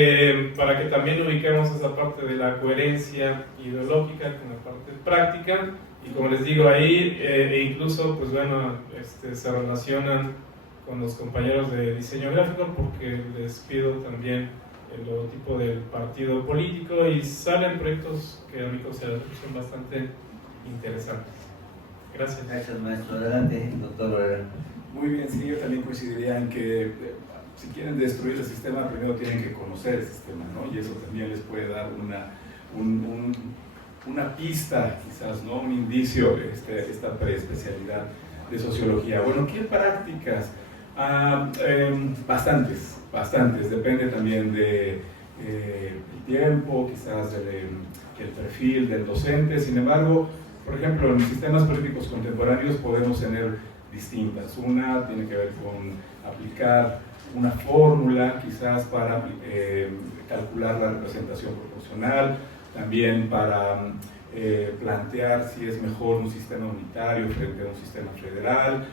para que también ubiquemos esa parte de la coherencia ideológica con la parte práctica, y como les digo ahí, incluso pues bueno, se relacionan con los compañeros de diseño gráfico, porque les pido también el logotipo del partido político, y salen proyectos que a mi consideración son bastante interesantes. Gracias. Gracias, maestro. Adelante, doctor Herrera. Muy bien, sí, yo también coincidiría en que si quieren destruir el sistema, primero tienen que conocer el sistema, ¿no? Y eso también les puede dar una pista, quizás, ¿no? Un indicio, esta preespecialidad de sociología. Bueno, ¿qué prácticas? Bastantes, depende también de el tiempo, quizás el perfil del docente. Sin embargo, por ejemplo, en sistemas políticos contemporáneos podemos tener distintas. Una tiene que ver con aplicar una fórmula quizás para calcular la representación proporcional, también para plantear si es mejor un sistema unitario frente a un sistema federal,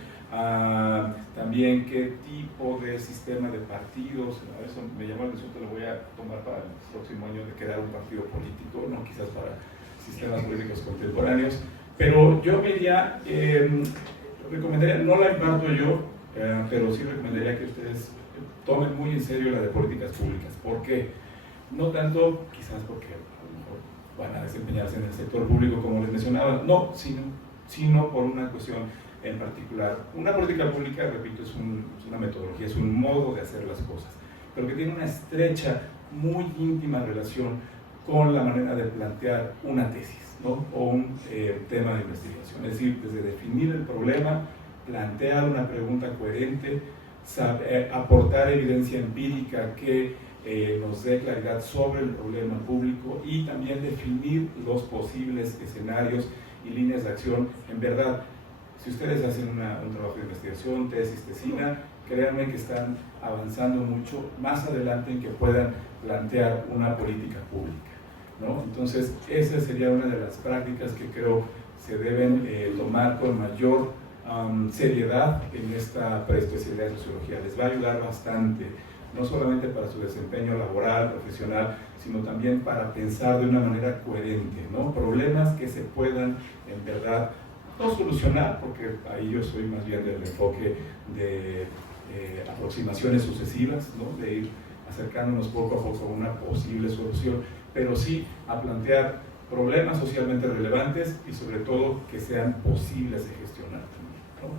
también qué tipo de sistema de partidos. Eso me llama la atención, que lo voy a tomar para el próximo año, de crear un partido político, no quizás para sistemas políticos contemporáneos, pero yo recomendaría, no la imparto yo, pero sí recomendaría que ustedes tomen muy en serio la de políticas públicas. ¿Por qué? No tanto quizás porque a lo mejor van a desempeñarse en el sector público como les mencionaba, no, sino por una cuestión en particular. Una política pública, repito, es una metodología, es un modo de hacer las cosas, pero que tiene una estrecha, muy íntima relación con la manera de plantear una tesis, ¿no? O un tema de investigación. Es decir, desde definir el problema, plantear una pregunta coherente, aportar evidencia empírica que nos dé claridad sobre el problema público, y también definir los posibles escenarios y líneas de acción. En verdad, si ustedes hacen un trabajo de investigación, tesis, tesina, créanme que están avanzando mucho más adelante en que puedan plantear una política pública, ¿no? Entonces, esa sería una de las prácticas que creo se deben tomar con mayor seriedad en esta preespecialidad de sociología. Les va a ayudar bastante, no solamente para su desempeño laboral, profesional, sino también para pensar de una manera coherente, ¿no? Problemas que se puedan, en verdad, no solucionar, porque ahí yo soy más bien del enfoque de aproximaciones sucesivas, ¿no? De ir acercándonos poco a poco a una posible solución, pero sí a plantear problemas socialmente relevantes y sobre todo que sean posibles de gestionar también, ¿no?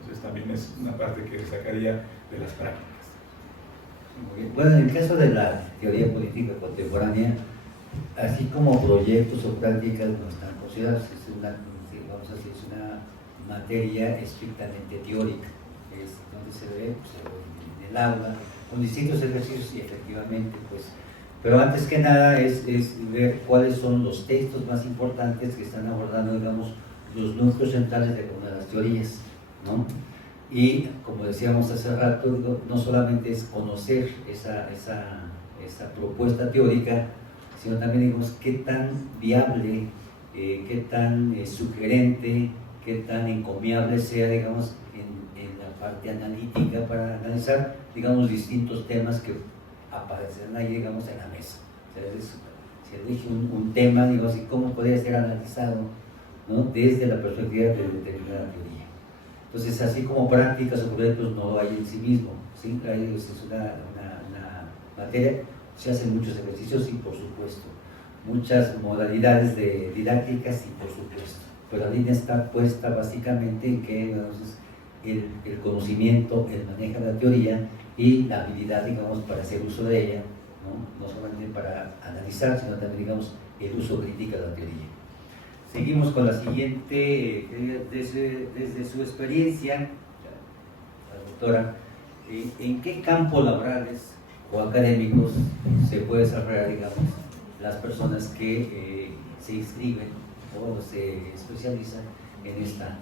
Entonces también es una parte que sacaría de las prácticas. Bueno, en el caso de la teoría política contemporánea, así como proyectos o prácticas no están considerados, es una materia estrictamente teórica, es donde se ve pues, en el aula, con distintos ejercicios, y efectivamente, pues, pero antes que nada es ver cuáles son los textos más importantes que están abordando, digamos, los núcleos centrales de alguna de las teorías, ¿no? Y como decíamos hace rato, no solamente es conocer esa propuesta teórica, sino también, digamos, qué tan viable, qué tan sugerente, qué tan encomiable sea, digamos, en la parte analítica para analizar, digamos, distintos temas que aparecerán ahí, digamos, en la mesa. O sea, se elige un tema, digamos, y cómo podría ser analizado, ¿no? Desde la perspectiva de determinada teoría. Entonces, así como prácticas o proyectos no hay en sí mismo, ¿sí? Es una materia, se hacen muchos ejercicios y, por supuesto, muchas modalidades de didácticas y, por supuesto, pero la línea está puesta básicamente en que, entonces, el conocimiento, el manejo de la teoría y la habilidad, digamos, para hacer uso de ella, no solamente para analizar, sino también, digamos, el uso crítico de la teoría. Seguimos con la siguiente, desde su experiencia, la doctora, ¿en qué campos laborales o académicos se puede desarrollar, digamos, las personas que se inscriben o se especializan en esta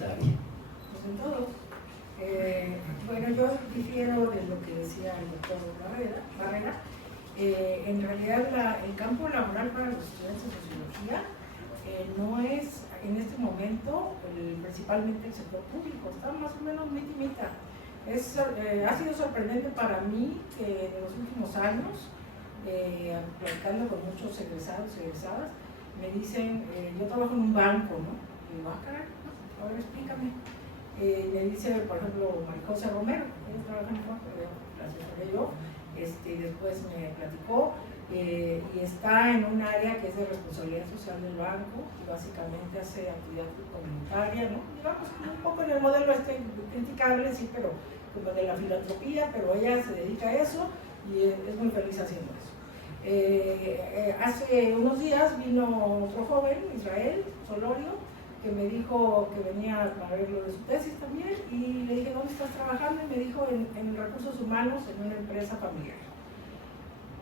área? Pues en todo. Bueno, yo difiero de lo que decía el doctor Barrera. En realidad el campo laboral para los estudiantes de sociología no es en este momento principalmente el sector público, está más o menos mitad. Ha sido sorprendente para mí que en los últimos años, platicando con muchos egresados y egresadas, me dicen, yo trabajo en un banco, ¿no? Y digo, caray, a ver, explícame. Me dice, por ejemplo, María José Romero, ella trabaja en un banco, la asesoré yo, después me platicó, y está en un área que es de responsabilidad social del banco, y básicamente hace actividad comunitaria, ¿no? Digamos, un poco en el modelo criticable, sí, pero como de la filantropía, pero ella se dedica a eso y es muy feliz haciendo eso. Hace unos días vino otro joven, Israel Solorio, que me dijo que venía para ver lo de su tesis también, y le dije, ¿dónde estás trabajando? Y me dijo, en recursos humanos, en una empresa familiar,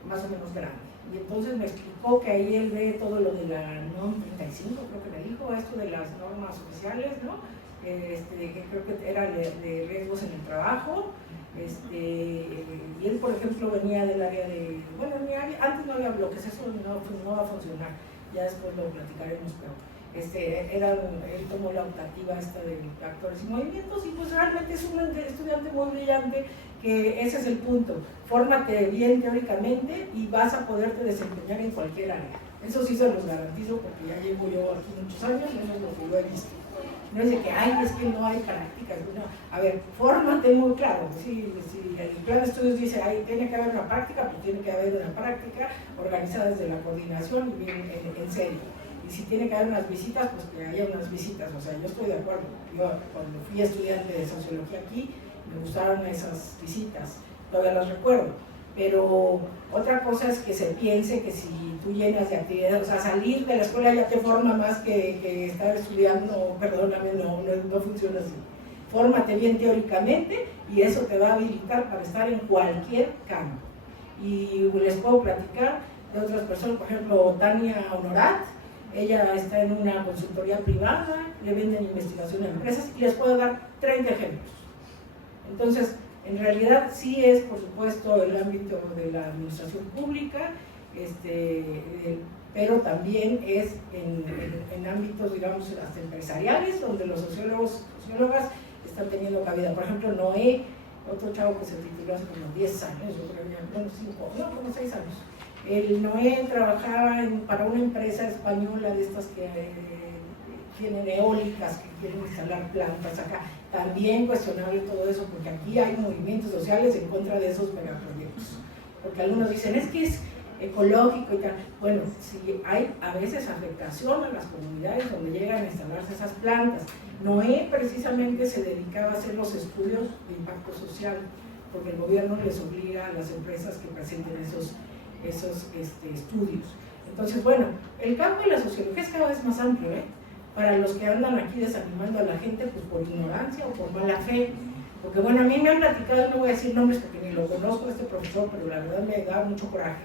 más o menos grande. Y entonces me explicó que ahí él ve todo lo de la NOM 35, creo que me dijo, esto de las normas oficiales, ¿no? Que creo que era de riesgos en el trabajo. Y él, por ejemplo, venía del área de, bueno, antes no había bloques, eso no va a funcionar, ya después lo platicaremos, pero él tomó la optativa esta de actores y movimientos, y pues realmente es un estudiante muy brillante, que ese es el punto, fórmate bien teóricamente y vas a poderte desempeñar en cualquier área. Eso sí se los garantizo, porque ya llevo yo aquí muchos años, eso es lo que yo he visto. No es de que, es que no hay prácticas. No. A ver, fórmate muy claro. Si el plan de estudios dice, tiene que haber una práctica, pues tiene que haber una práctica organizada desde la coordinación y bien en serio. Y si tiene que haber unas visitas, pues que haya unas visitas. O sea, yo estoy de acuerdo. Yo cuando fui estudiante de sociología aquí, me gustaron esas visitas. Todavía las recuerdo. Pero otra cosa es que se piense que si tú llenas de actividades, o sea, salir de la escuela ya te forma más que estar estudiando, perdóname, no funciona así. Fórmate bien teóricamente y eso te va a habilitar para estar en cualquier campo. Y les puedo platicar de otras personas, por ejemplo, Tania Honorat, ella está en una consultoría privada, le venden investigación a empresas, y les puedo dar 30 ejemplos. Entonces, en realidad sí es, por supuesto, el ámbito de la administración pública, pero también es en ámbitos, digamos, hasta empresariales, donde los sociólogas están teniendo cabida. Por ejemplo, Noé, otro chavo que se tituló hace como 10 años, yo creo que como 6 años. El Noé trabajaba para una empresa española de estas que tienen eólicas, que quieren instalar plantas acá. También cuestionable todo eso, porque aquí hay movimientos sociales en contra de esos megaproyectos. Porque algunos dicen, es que es ecológico y tal. Bueno, sí, hay a veces afectación a las comunidades donde llegan a instalarse esas plantas. Noé precisamente se dedicaba a hacer los estudios de impacto social, porque el gobierno les obliga a las empresas que presenten esos estudios. Entonces, bueno, el campo de la sociología es cada vez más amplio, para los que andan aquí desanimando a la gente, pues por ignorancia o por mala fe. Porque bueno, a mí me han platicado, no voy a decir nombres porque ni lo conozco este profesor, pero la verdad me da mucho coraje.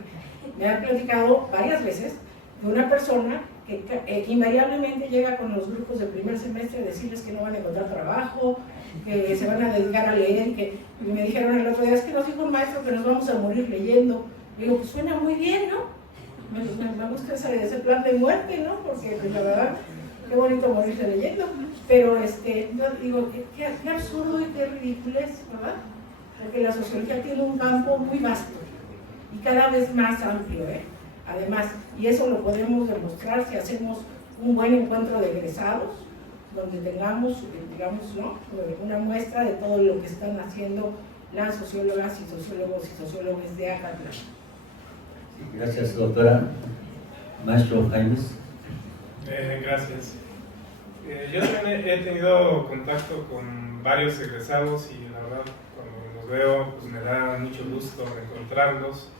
Me han platicado varias veces de una persona que invariablemente llega con los grupos del primer semestre a decirles que no van a encontrar trabajo, que se van a dedicar a leer, y me dijeron el otro día, es que nos dijo un maestro que nos vamos a morir leyendo. Digo, pues suena muy bien, ¿no? Me gusta ese plan de muerte, ¿no? Porque pues, la verdad, qué bonito morirse leyendo. Pero yo digo, qué absurdo y qué ridículo es, ¿verdad? Porque la sociología tiene un campo muy vasto y cada vez más amplio, Además, y eso lo podemos demostrar si hacemos un buen encuentro de egresados, donde tengamos, digamos, ¿no?, una muestra de todo lo que están haciendo las sociólogas y sociólogos de Acatlán. Gracias, doctora. Maestro Jaimes. Gracias. Yo también he tenido contacto con varios egresados y la verdad, cuando los veo, pues me da mucho gusto encontrarlos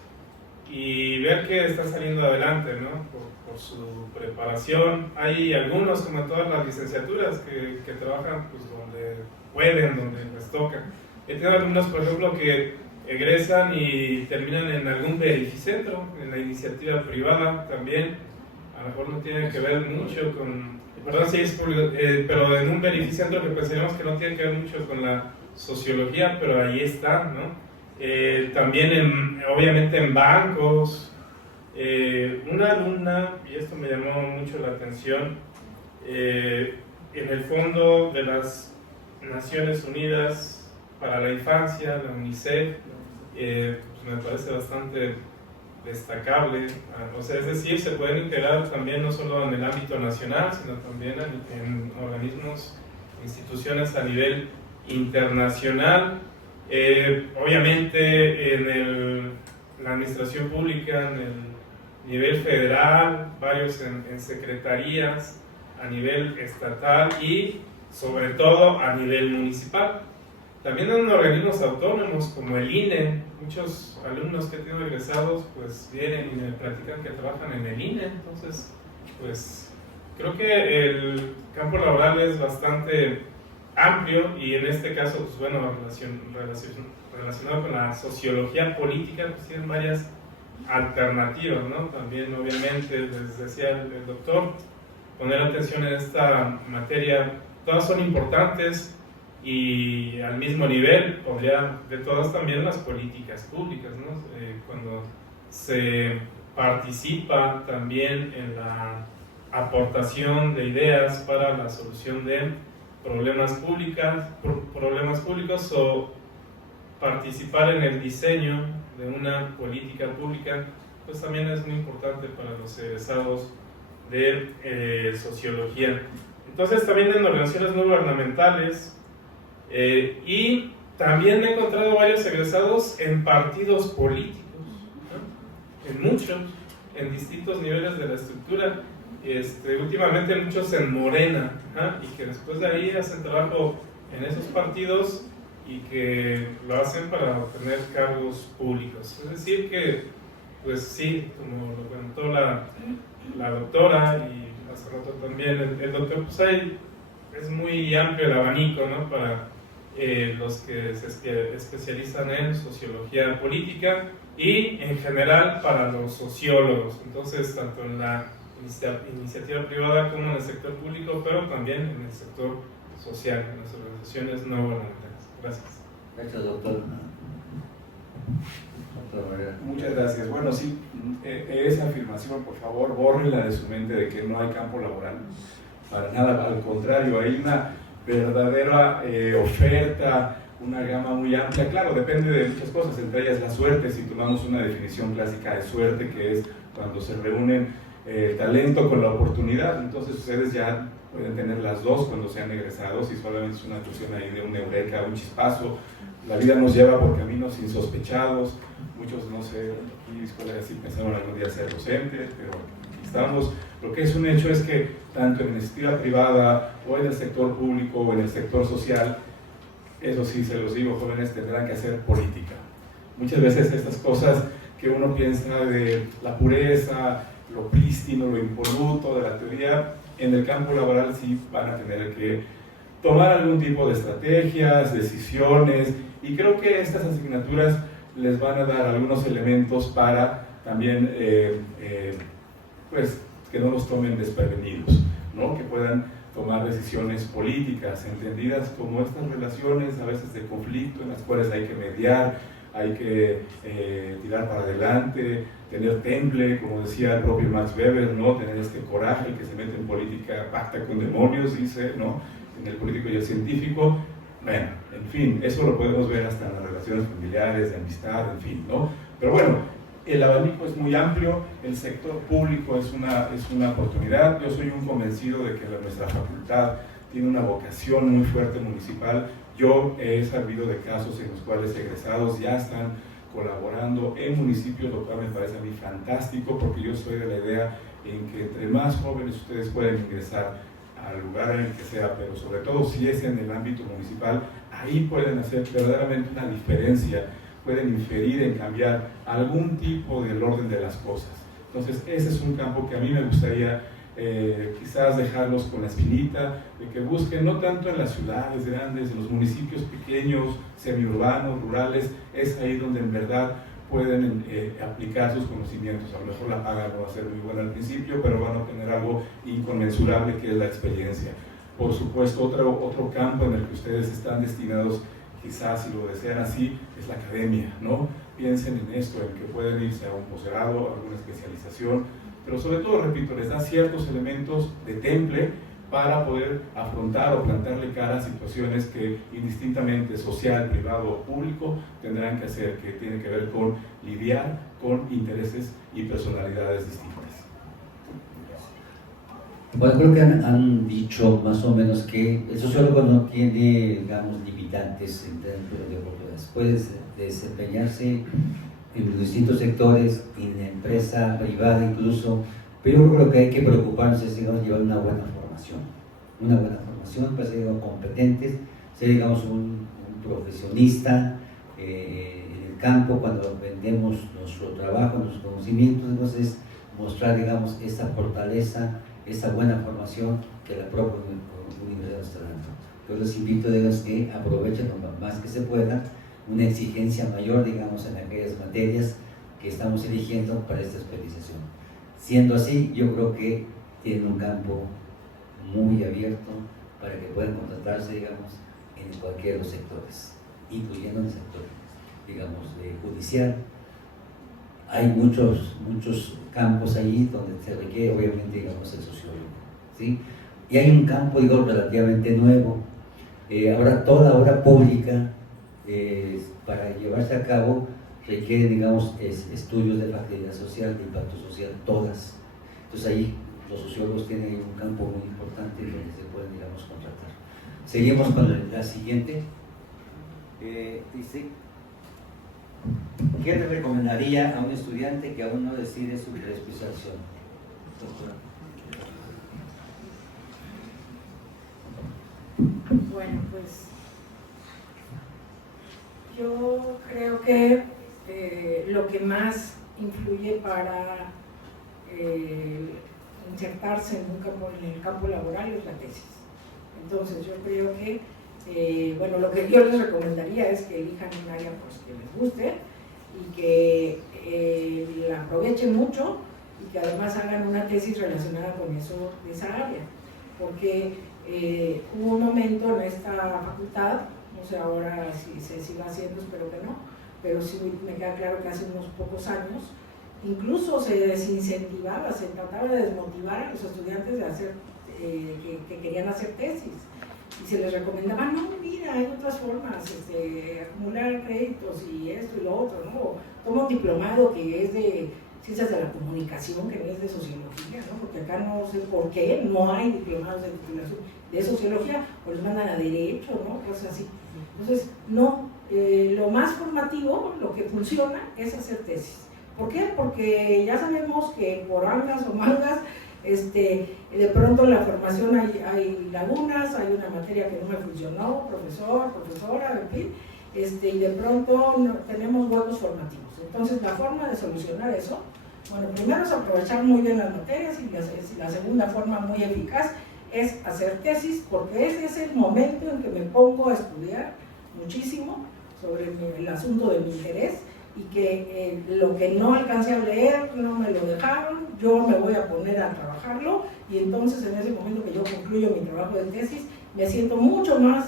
y ver que están saliendo adelante, ¿no? Por su preparación. Hay algunos, como en todas las licenciaturas, que trabajan pues donde pueden, donde les toca. He tenido alumnos, por ejemplo, que egresan y terminan en algún verificentro, en la iniciativa privada también. A lo mejor no tiene que ver mucho con, perdón si es público, pero en un verificentro que pensamos que no tiene que ver mucho con la sociología, pero ahí está, ¿no? También obviamente en bancos. Una alumna, y esto me llamó mucho la atención, en el Fondo de las Naciones Unidas para la Infancia, la UNICEF, pues me parece bastante destacable. O sea, es decir, se pueden integrar también no solo en el ámbito nacional, sino también en organismos, instituciones a nivel internacional. Obviamente en la administración pública, en el nivel federal, varios en secretarías, a nivel estatal y sobre todo a nivel municipal. también en organismos autónomos como el INE. Muchos alumnos que tengo egresados pues vienen y me platican que trabajan en el INE. Entonces, pues creo que el campo laboral es bastante amplio, y en este caso, pues bueno, relacionado con la sociología política, pues tienen varias alternativas, ¿no? También, obviamente, les decía el doctor, poner atención en esta materia, todas son importantes, y al mismo nivel podría de todas también las políticas públicas, ¿no? Cuando se participa también en la aportación de ideas para la solución de problemas públicos, o participar en el diseño de una política pública, pues también es muy importante para los egresados de sociología. Entonces, también en organizaciones no gubernamentales, y también he encontrado varios egresados en partidos políticos, ¿no? En muchos, en distintos niveles de la estructura. Últimamente muchos en Morena, y que después de ahí hacen trabajo en esos partidos y que lo hacen para obtener cargos públicos. Es decir que, pues sí, como lo comentó la doctora, y hace rato también el doctor, pues ahí es muy amplio el abanico, ¿no? Para los que se especializan en sociología política, y en general para los sociólogos. Entonces, tanto en la iniciativa privada como en el sector público, pero también en el sector social, en las organizaciones no gubernamentales. Gracias. Gracias, doctor. Doctor Barrera. Muchas gracias. Bueno, sí, esa afirmación, por favor, bórrenla de su mente de que no hay campo laboral. Para nada, al contrario, hay una verdadera oferta, una gama muy amplia. Claro, depende de muchas cosas, entre ellas la suerte. Si tomamos una definición clásica de suerte, que es cuando se reúnen el talento con la oportunidad, entonces ustedes ya pueden tener las dos cuando sean egresados, y solamente es una cuestión ahí de un eureka, un chispazo. La vida nos lleva por caminos insospechados. Muchos, no sé, aquí mis colegas sí pensaron algún día ser docentes, pero aquí estamos. Lo que es un hecho es que tanto en la iniciativa privada o en el sector público o en el sector social, eso sí se los digo, jóvenes, tendrán que hacer política. Muchas veces estas cosas que uno piensa de la pureza, lo prístino, lo impoluto de la teoría, en el campo laboral sí van a tener que tomar algún tipo de estrategias, decisiones, y creo que estas asignaturas les van a dar algunos elementos para también pues que no los tomen desprevenidos, ¿no? Que puedan tomar decisiones políticas entendidas como estas relaciones a veces de conflicto en las cuales hay que mediar, hay que tirar para adelante, tener temple, como decía el propio Max Weber, ¿no? Tener este coraje. El que se mete en política pacta con demonios, dice, ¿no? En el político y el científico. Bueno, en fin, eso lo podemos ver hasta en las relaciones familiares, de amistad, en fin, ¿no? Pero bueno, el abanico es muy amplio, el sector público es una oportunidad. Yo soy un convencido de que nuestra facultad tiene una vocación muy fuerte municipal. Yo he sabido de casos en los cuales egresados ya están colaborando en municipios, lo cual me parece a mí fantástico, porque yo soy de la idea en que entre más jóvenes ustedes pueden ingresar al lugar en el que sea, pero sobre todo si es en el ámbito municipal, ahí pueden hacer verdaderamente una diferencia, pueden inferir en cambiar algún tipo del orden de las cosas. Entonces ese es un campo que a mí me gustaría quizás dejarlos con la espinita de que busquen, no tanto en las ciudades grandes, en los municipios pequeños, semiurbanos, rurales. Es ahí donde en verdad pueden aplicar sus conocimientos. A lo mejor la paga no va a ser muy buena al principio, pero van a obtener algo inconmensurable, que es la experiencia. Por supuesto, otro campo en el que ustedes están destinados, quizás si lo desean así, es la academia, ¿no? Piensen en esto, en que pueden irse a un posgrado, a alguna especialización, pero sobre todo, repito, les da ciertos elementos de temple para poder afrontar o plantarle cara a situaciones que indistintamente social, privado o público tendrán que hacer, que tienen que ver con lidiar con intereses y personalidades distintas. Bueno, creo que han dicho más o menos que el sociólogo no tiene, digamos, limitantes en términos de oportunidades. Puede desempeñarse en los distintos sectores, en la empresa privada incluso, pero yo creo que hay que preocuparnos es, digamos, llevar una buena formación para ser, digamos, competentes, ser, digamos, un profesionista en el campo, cuando vendemos nuestro trabajo, nuestros conocimientos. Entonces, mostrar, digamos, esa fortaleza, esa buena formación que la propia universidad está dando. Yo les invito, digamos, que aprovechen lo más que se pueda una exigencia mayor, digamos, en aquellas materias que estamos eligiendo para esta especialización. Siendo así, yo creo que tienen un campo muy abierto para que puedan contratarse, digamos, en cualquiera de los sectores, incluyendo el sector, digamos, judicial. Hay muchos campos ahí donde se requiere, obviamente, digamos, el sociólogo, ¿sí? Y hay un campo, digo, relativamente nuevo. Ahora, toda obra pública, para llevarse a cabo, requiere, digamos, estudios de factibilidad social, de impacto social, todas. Entonces ahí los sociólogos tienen un campo muy importante donde se pueden, digamos, contratar. Seguimos con la siguiente. Dice, ¿qué le recomendaría a un estudiante que aún no decide su especialización? Doctora. Bueno, pues yo creo que lo que más influye para insertarse en el campo laboral es la tesis. Entonces yo creo que, bueno, lo que yo les recomendaría es que elijan un área pues, que les guste y que la aprovechen mucho y que además hagan una tesis relacionada con eso, esa área. Porque hubo un momento en esta facultad, no sé ahora si se sigue haciendo, espero que no, pero sí me queda claro que hace unos pocos años incluso se desincentivaba, se trataba de desmotivar a los estudiantes de hacer, que querían hacer tesis. Y se les recomendaba, no, mira, hay otras formas, acumular créditos y esto y lo otro, ¿no? Toma un diplomado que es de ciencias de la comunicación, que no es de sociología, ¿no? Porque acá no sé por qué no hay diplomados de sociología, o les mandan a derecho, ¿no? Cosas así. Entonces, no, lo más formativo, lo que funciona es hacer tesis. ¿Por qué? Porque ya sabemos que por angas o mangas, de pronto en la formación hay lagunas, hay una materia que no me funcionó, profesor, profesora, en fin, y de pronto no, tenemos huecos formativos. Entonces, la forma de solucionar eso, bueno, primero es aprovechar muy bien las materias y la segunda forma muy eficaz es hacer tesis, porque ese es el momento en que me pongo a estudiar muchísimo sobre el asunto de mi interés y que lo que no alcancé a leer, no me lo dejaron, yo me voy a poner a trabajarlo y entonces en ese momento que yo concluyo mi trabajo de tesis me siento mucho más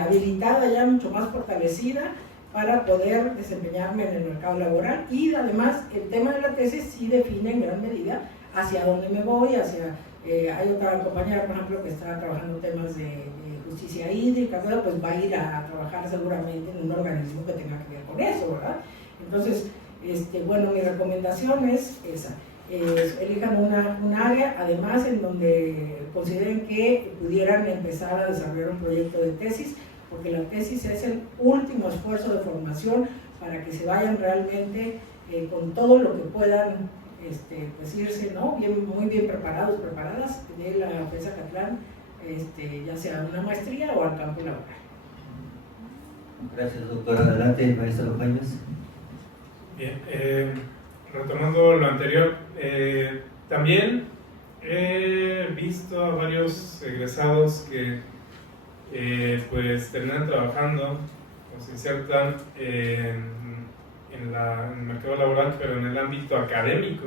habilitada, ya mucho más fortalecida para poder desempeñarme en el mercado laboral y además el tema de la tesis sí define en gran medida hacia dónde me voy, hay otra compañera por ejemplo que está trabajando temas de justicia hídrica, pues va a ir a trabajar seguramente en un organismo que tenga que ver con eso, ¿verdad? Entonces, bueno, mi recomendación es esa, elijan un área, además en donde consideren que pudieran empezar a desarrollar un proyecto de tesis, porque la tesis es el último esfuerzo de formación para que se vayan realmente con todo lo que puedan pues irse, ¿no? Muy bien preparados, preparadas de la FES Acatlán, ya sea una maestría o al campo laboral. Gracias, doctora. Adelante, maestro Jaimes. Bien, retomando lo anterior, también he visto a varios egresados que pues terminan trabajando o se insertan en el mercado laboral, pero en el ámbito académico.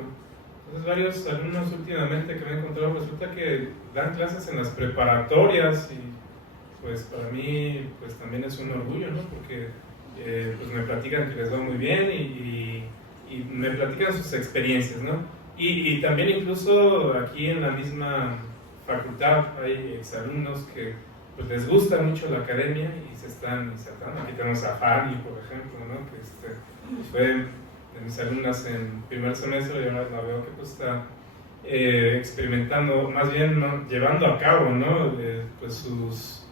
Entonces varios alumnos últimamente que me he encontrado resulta que dan clases en las preparatorias y pues para mí pues también es un orgullo, ¿no? Porque pues me platican que les va muy bien y me platican sus experiencias, ¿no? Y también incluso aquí en la misma facultad hay exalumnos que pues les gusta mucho la academia y se están insertando. Aquí tenemos a Fanny, por ejemplo, ¿no? Que fue de mis alumnas en primer semestre y ahora la veo que pues está experimentando, más bien, ¿no? Llevando a cabo, ¿no? Pues sus,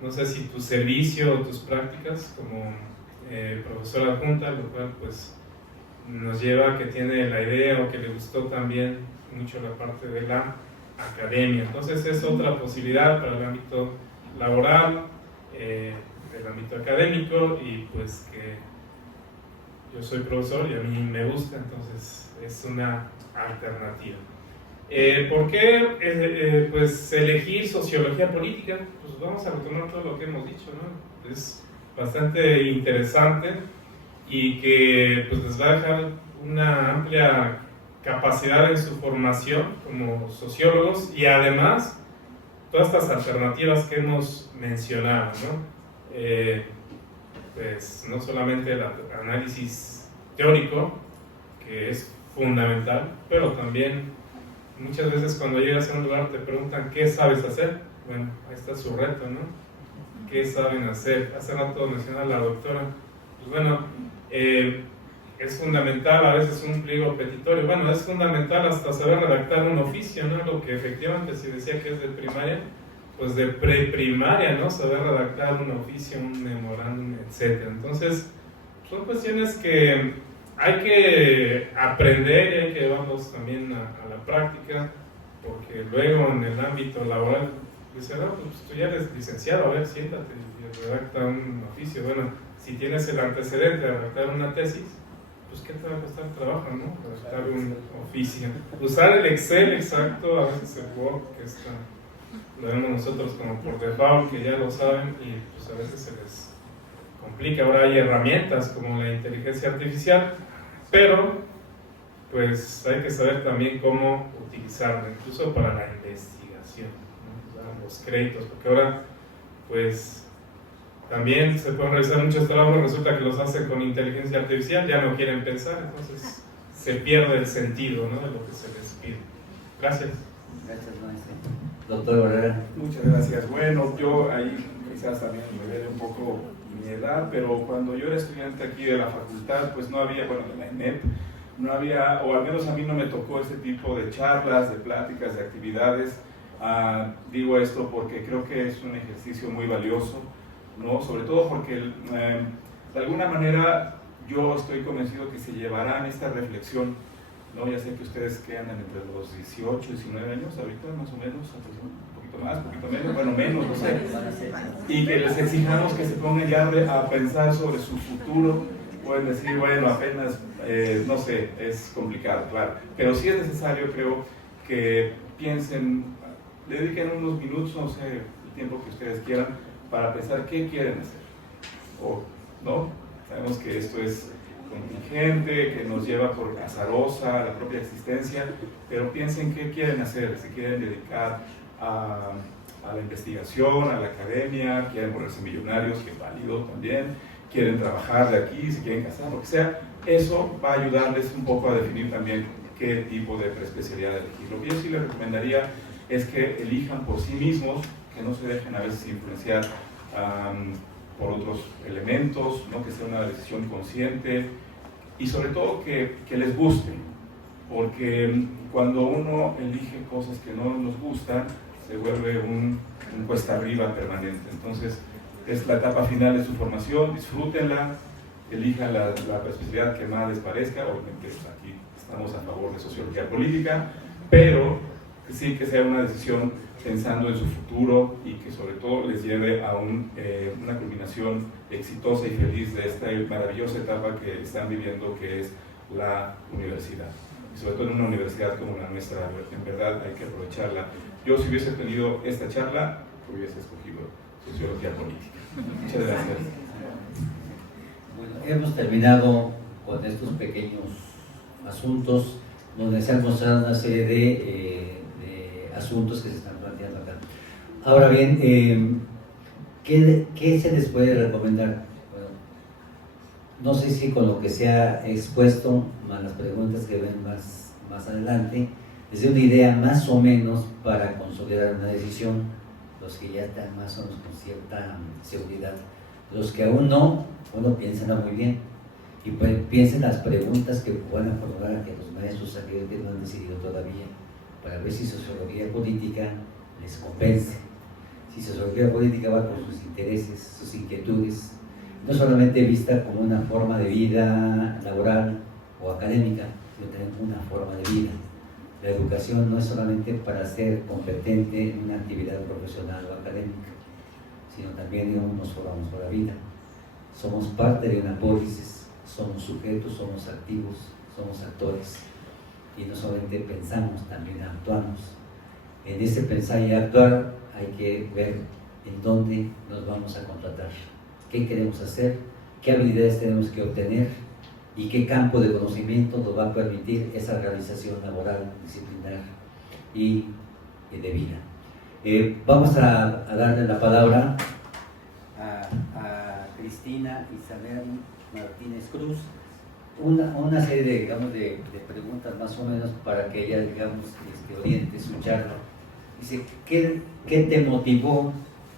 no sé si tu servicio o tus prácticas como profesora adjunta, lo cual pues nos lleva a que tiene la idea o que le gustó también mucho la parte de la academia. Entonces es otra posibilidad para el ámbito laboral. del ámbito académico y pues que yo soy profesor y a mí me gusta, entonces es una alternativa. ¿Por qué pues elegir sociología política? Pues vamos a retomar todo lo que hemos dicho, ¿no? Es bastante interesante y que pues les va a dejar una amplia capacidad en su formación como sociólogos y además todas estas alternativas que hemos mencionado, ¿no? Pues no solamente el análisis teórico, que es fundamental, pero también muchas veces cuando llegas a un lugar te preguntan ¿qué sabes hacer? Bueno, ahí está su reto, ¿no? ¿Qué saben hacer? Hace rato mencionaba la doctora, pues bueno, es fundamental a veces un pliego petitorio, bueno, es fundamental hasta saber redactar un oficio, ¿no? Lo que efectivamente se decía que es de primaria, pues de preprimaria, ¿no? Saber redactar un oficio, un memorándum, etc. Entonces, son cuestiones que hay que aprender y hay que llevarlos también a la práctica, porque luego en el ámbito laboral, dice, no, pues tú ya eres licenciado, a ver, siéntate y redacta un oficio. Bueno, si tienes el antecedente de redactar una tesis, pues ¿qué te va a costar el trabajo, no? Redactar un oficio. Usar el Excel, exacto, a veces el Word, que está, lo vemos nosotros como por default, que ya lo saben, y pues a veces se les complica. Ahora hay herramientas como la inteligencia artificial, pero pues hay que saber también cómo utilizarla, incluso para la investigación, ¿no? Los créditos, porque ahora pues también se pueden realizar muchos trabajos, resulta que los hacen con inteligencia artificial, ya no quieren pensar, entonces se pierde el sentido, ¿no? De lo que se les pide. Gracias. Gracias, maestro. Doctor Barrera. Muchas gracias. Bueno, yo ahí quizás también me vele un poco mi edad, pero cuando yo era estudiante aquí de la facultad, pues no había, bueno, de la ENEP, no había, o al menos a mí no me tocó este tipo de charlas, de pláticas, de actividades. Digo esto porque creo que es un ejercicio muy valioso, ¿no? Sobre todo porque de alguna manera yo estoy convencido que se llevarán esta reflexión, ¿no? Ya sé que ustedes que andan entre los 18 y 19 años ahorita, más o menos, un poquito más, un poquito menos, bueno, menos, no sé, y que les exijamos que se pongan ya a pensar sobre su futuro. Pueden decir, bueno, apenas, no sé, es complicado, claro, pero sí es necesario, creo, que piensen, le dediquen unos minutos, no sé, el tiempo que ustedes quieran, para pensar qué quieren hacer, ¿no? Sabemos que esto es contingente, que nos lleva por azarosa la propia existencia, pero piensen qué quieren hacer, si quieren dedicar a la investigación, a la academia, quieren volverse millonarios, que es válido también, quieren trabajar de aquí, si quieren casar, lo que sea, eso va a ayudarles un poco a definir también qué tipo de preespecialidad elegir. Lo que yo sí les recomendaría es que elijan por sí mismos, que no se dejen a veces influenciar por otros elementos, ¿no? Que sea una decisión consciente y sobre todo que les guste, porque cuando uno elige cosas que no nos gustan, se vuelve un cuesta arriba permanente. Entonces, es la etapa final de su formación, disfrútenla, elijan la especialidad que más les parezca. Obviamente aquí estamos a favor de sociología política, pero sí que sea una decisión pensando en su futuro y que sobre todo les lleve a una culminación exitosa y feliz de esta maravillosa etapa que están viviendo, que es la universidad. Y sobre todo en una universidad como la nuestra, en verdad hay que aprovecharla. Yo, si hubiese tenido esta charla, hubiese escogido sociología política. Muchas gracias. Bueno, hemos terminado con estos pequeños asuntos donde se han mostrado una serie de asuntos que se están planteando acá. Ahora bien, ¿qué se les puede recomendar? Bueno, no sé si con lo que se ha expuesto, más las preguntas que ven más adelante, les dé una idea más o menos para consolidar una decisión, los que ya están más o menos con cierta seguridad. Los que aún no, bueno, piénsenla muy bien y piensen las preguntas que puedan formular a que los maestros, aquellos que no han decidido todavía, para ver si sociología política les convence, si sociología política va con sus intereses, sus inquietudes, no solamente vista como una forma de vida laboral o académica, sino también una forma de vida. La educación no es solamente para ser competente en una actividad profesional o académica, sino también, digamos, nos formamos para la vida. Somos parte de una pólisis, somos sujetos, somos activos, somos actores, y no solamente pensamos, también actuamos. En ese pensar y actuar hay que ver en dónde nos vamos a contratar, qué queremos hacer, qué habilidades tenemos que obtener y qué campo de conocimiento nos va a permitir esa realización laboral, disciplinar y de vida. Vamos a darle la palabra a Cristina Isabel Martínez Cruz, una serie de, digamos, de preguntas más o menos para que ella, digamos, oriente su charla. Dice, ¿qué te motivó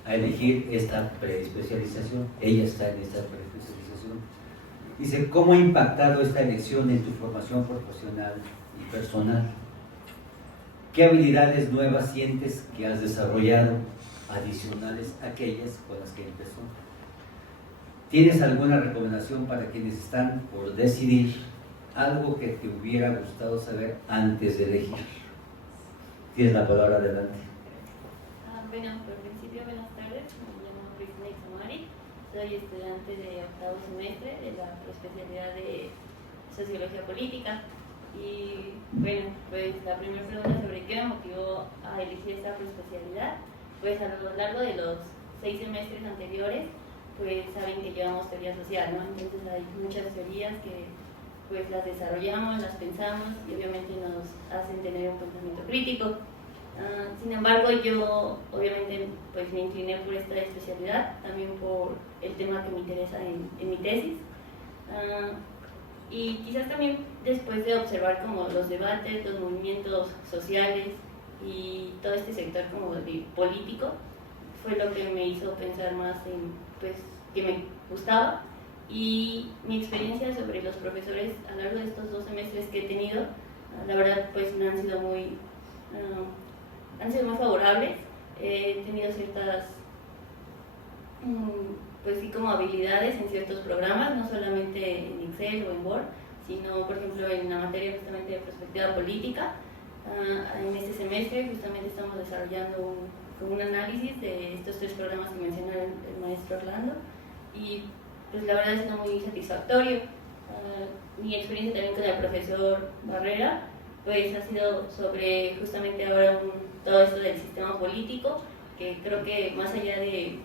a elegir esta preespecialización? Ella está en esta preespecialización. Dice, ¿cómo ha impactado esta elección en tu formación profesional y personal? ¿Qué habilidades nuevas sientes que has desarrollado, adicionales a aquellas con las que empezó? ¿Tienes alguna recomendación para quienes están por decidir algo que te hubiera gustado saber antes de elegir? Tienes la palabra, adelante. Bueno, por principio, buenas tardes. Me llamo Cristina Isamari. Soy estudiante de octavo semestre de la especialidad de Sociología Política. Y bueno, pues la primera pregunta sobre qué me motivó a elegir esta especialidad, pues a lo largo de los 6 semestres anteriores, pues saben que llevamos teoría social, ¿no? Entonces hay muchas teorías que pues las desarrollamos, las pensamos y obviamente nos hacen tener un pensamiento crítico. Sin embargo, yo obviamente pues me incliné por esta especialidad, también por el tema que me interesa en mi tesis. Y quizás también después de observar como los debates, los movimientos sociales y todo este sector como de político, fue lo que me hizo pensar más en pues que me gustaba, y mi experiencia sobre los profesores a lo largo de estos 2 semestres que he tenido, la verdad pues me han sido muy favorables. He tenido ciertas pues sí como habilidades en ciertos programas, no solamente en Excel o en Word, sino por ejemplo en la materia justamente de perspectiva política. En este semestre justamente estamos desarrollando un análisis de estos 3 programas que mencionó el maestro Orlando, y pues la verdad ha sido muy satisfactorio. Mi experiencia también con el profesor Barrera pues ha sido sobre justamente ahora todo esto del sistema político, que creo que más allá de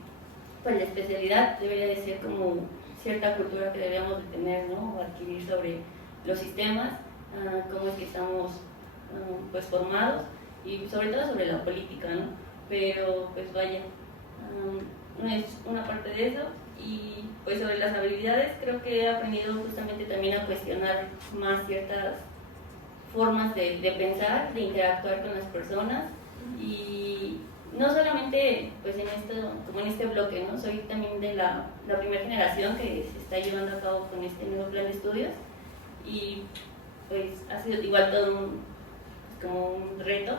pues la especialidad debería de ser como cierta cultura que deberíamos de tener, ¿no? O adquirir sobre los sistemas, cómo es que estamos pues formados, y sobre todo sobre la política, ¿no? Pero pues vaya, es una parte de eso. Y pues sobre las habilidades creo que he aprendido justamente también a cuestionar más ciertas formas de pensar, de interactuar con las personas, y no solamente pues como en este bloque, ¿no? Soy también de la primera generación que se está llevando a cabo con este nuevo plan de estudios, y pues ha sido igual todo como un reto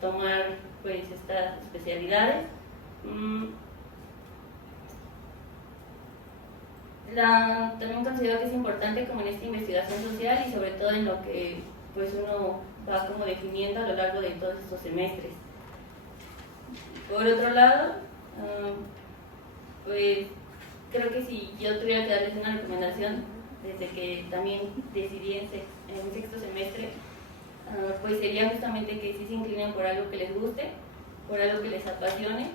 tomar pues estas especialidades. También considero que es importante como en esta investigación social, y sobre todo en lo que pues uno va como definiendo a lo largo de todos estos semestres. Por otro lado, pues creo que si yo tuviera que darles una recomendación desde que también decidí en 6º semestre, pues sería justamente que sí se inclinen por algo que les guste, por algo que les apasione.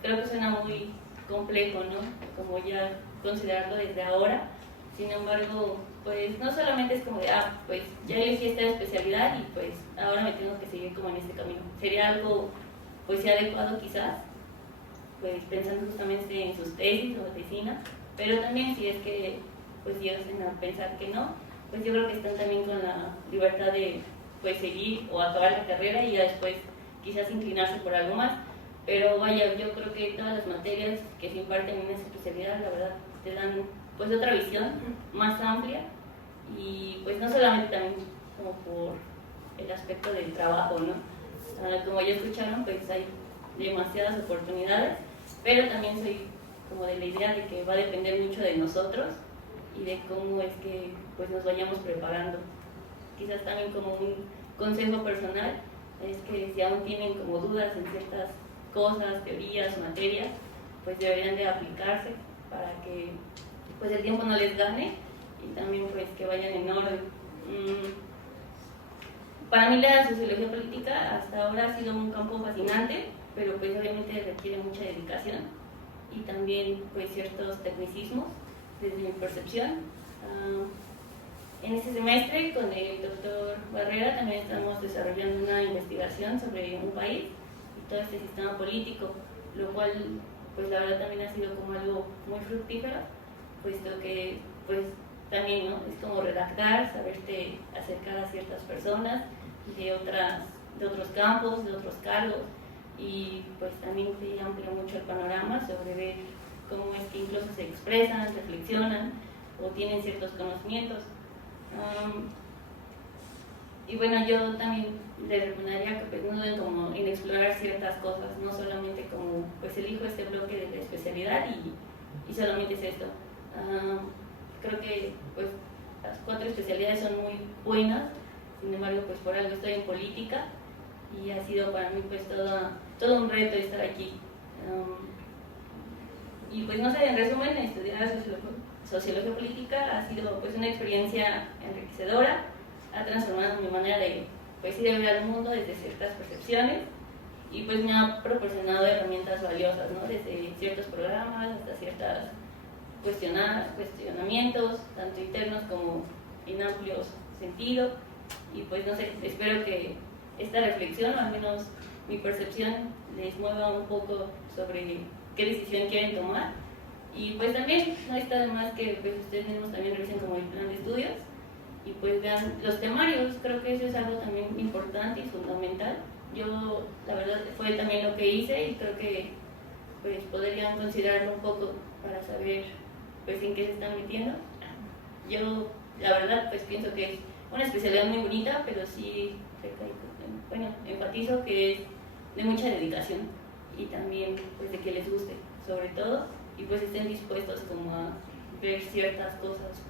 Creo que suena muy complejo, ¿no? Como ya considerarlo desde ahora. Sin embargo, pues no solamente es como de, pues ya elegí esta especialidad y pues ahora me tengo que seguir como en este camino. Sería algo, pues sí adecuado quizás, pues pensando justamente en sus tesis o oficinas, pero también si es que pues llegasen a pensar que no, pues yo creo que están también con la libertad de pues seguir o acabar la carrera y ya después quizás inclinarse por algo más. Pero vaya, yo creo que todas las materias que se imparten en esa especialidad, la verdad, te dan pues otra visión más amplia, y pues no solamente también como por el aspecto del trabajo, ¿no? Como ya escucharon, pues hay demasiadas oportunidades, pero también soy como de la idea de que va a depender mucho de nosotros y de cómo es que pues nos vayamos preparando. Quizás también como un consejo personal es que si aún tienen como dudas en ciertas cosas, teorías, materias, pues deberían de aplicarse para que pues el tiempo no les gane y también pues que vayan en orden. Para mí la sociología política hasta ahora ha sido un campo fascinante, pero pues obviamente requiere mucha dedicación y también pues ciertos tecnicismos desde mi percepción. En este semestre con el doctor Barrera también estamos desarrollando una investigación sobre un país y todo este sistema político, lo cual pues la verdad también ha sido como algo muy fructífero, puesto que pues también, ¿no?, es como redactar, saberte acercar a ciertas personas de otros campos, de otros cargos, y pues también te amplía mucho el panorama sobre ver cómo es que incluso se expresan, reflexionan o tienen ciertos conocimientos. Y bueno, yo también les recomendaría que pues no duden como en explorar ciertas cosas, no solamente como pues elijo este bloque de la especialidad y solamente es esto. Creo que pues las 4 especialidades son muy buenas, sin embargo pues por algo estoy en política y ha sido para mí pues todo un reto estar aquí. Y pues no sé, en resumen, estudiar sociología política ha sido pues una experiencia enriquecedora, ha transformado mi manera de pues ir a ver al mundo desde ciertas percepciones y pues me ha proporcionado herramientas valiosas, ¿no?, desde ciertos programas hasta ciertos cuestionamientos, tanto internos como en amplios sentidos, y pues no sé, espero que esta reflexión, o al menos mi percepción, les mueva un poco sobre qué decisión quieren tomar. Y pues también no está de más que pues ustedes mismos también revisen como el plan de estudios y pues vean los temarios. Creo que eso es algo también importante y fundamental. Yo la verdad fue también lo que hice y creo que pues podrían considerarlo un poco para saber pues en qué se están metiendo. Yo la verdad pues pienso que es una especialidad muy bonita, pero sí enfatizo que es de mucha dedicación y también pues de que les guste sobre todo y pues estén dispuestos como a ver ciertas cosas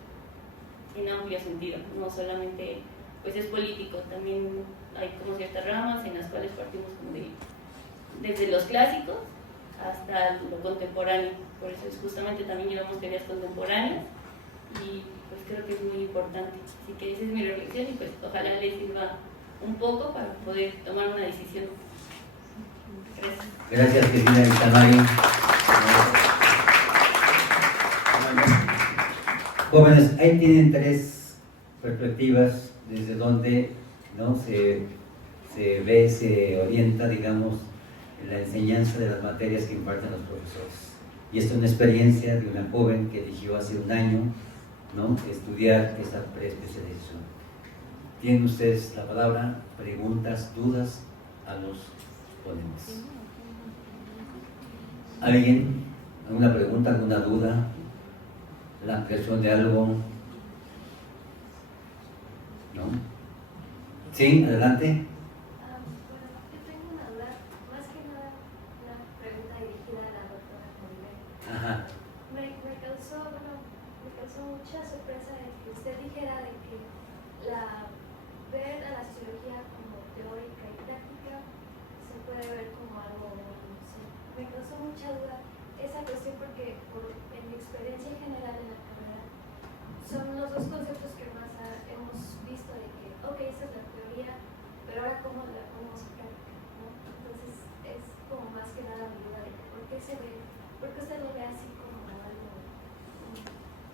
en amplio sentido, no solamente pues es político, también hay como ciertas ramas en las cuales partimos como desde los clásicos hasta lo contemporáneo, por eso es justamente también llevamos teorías contemporáneas y pues creo que es muy importante, así que esa es mi reflexión y pues ojalá les sirva un poco para poder tomar una decisión. Gracias. Gracias, querida Itamari. Jóvenes, ahí tienen 3 perspectivas desde donde, ¿no?, se ve, se orienta, digamos, la enseñanza de las materias que imparten los profesores. Y esta es una experiencia de una joven que eligió hace un año, ¿no?, estudiar esa preespecialización. Tienen ustedes la palabra, preguntas, dudas a los ponentes. ¿Alguien? ¿Alguna pregunta, alguna duda? ¿La impresión de algo? ¿No? ¿Sí? Adelante. Bueno, yo tengo una duda, más que nada una pregunta dirigida a la doctora Molina. Ajá. Me causó mucha sorpresa de que usted dijera de que ver a la sociología como teórica y práctica se puede ver como algo bueno. Sí. Me causó mucha duda esa cuestión porque en mi experiencia general en la carrera son los 2 conceptos que más hemos visto de que, ok, esa es la teoría, pero ahora cómo la ponemos en práctica, ¿no? Entonces es como más que nada mi duda de que por qué usted lo ve así como algo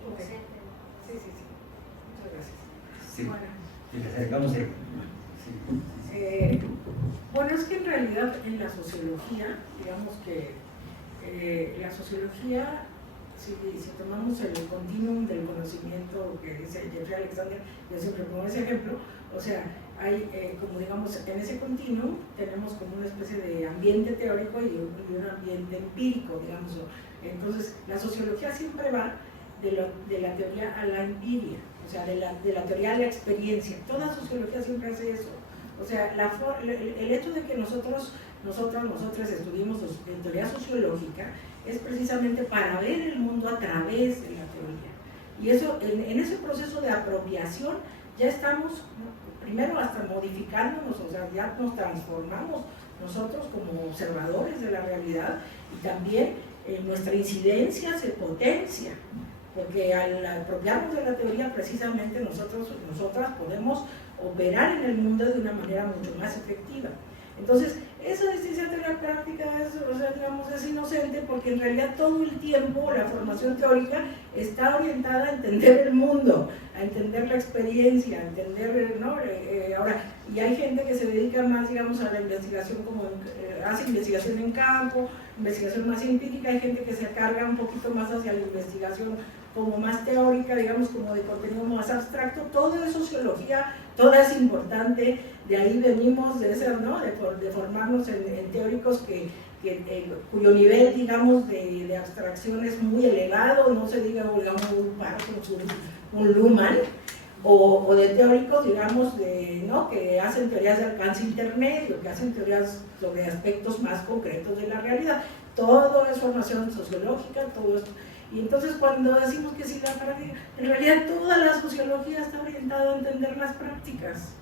inocente, ¿no? Sí. Muchas gracias. Sí. Bueno. Si te acercamos, sí. Bueno, es que en realidad en la sociología, digamos que la sociología, si tomamos el continuum del conocimiento que dice Jeffrey Alexander, yo siempre pongo ese ejemplo, o sea, hay como digamos, en ese continuum tenemos como una especie de ambiente teórico y un ambiente empírico, digamos. Entonces, la sociología siempre va de la teoría a la empiria, o sea, de la teoría a la experiencia. Toda sociología siempre hace eso. O sea, el hecho de que nosotras estudiemos teoría sociológica es precisamente para ver el mundo a través de la teoría. Y eso, en ese proceso de apropiación, ya estamos, primero hasta modificándonos, o sea, ya nos transformamos nosotros como observadores de la realidad, y también nuestra incidencia se potencia, porque al apropiarnos de la teoría precisamente nosotras podemos operar en el mundo de una manera mucho más efectiva. Entonces, esa distinción teoría práctica es inocente, porque en realidad todo el tiempo la formación teórica está orientada a entender el mundo, a entender la experiencia, a entender, ¿no? Ahora, y hay gente que se dedica más, digamos, a la investigación, hace investigación en campo, investigación más empírica, hay gente que se carga un poquito más hacia la investigación como más teórica, digamos, como de contenido más abstracto. Todo es sociología, toda es importante, de ahí venimos, de ese, ¿no? de formarnos en teóricos cuyo nivel, digamos, de abstracción es muy elevado, no se diga, digamos, un Parsons, un Luhmann, o de teóricos, digamos, ¿no? que hacen teorías de alcance intermedio, que hacen teorías sobre aspectos más concretos de la realidad. Todo es formación sociológica, todo esto. Y entonces cuando decimos que sí, la práctica, en realidad toda la sociología está orientada a entender las prácticas,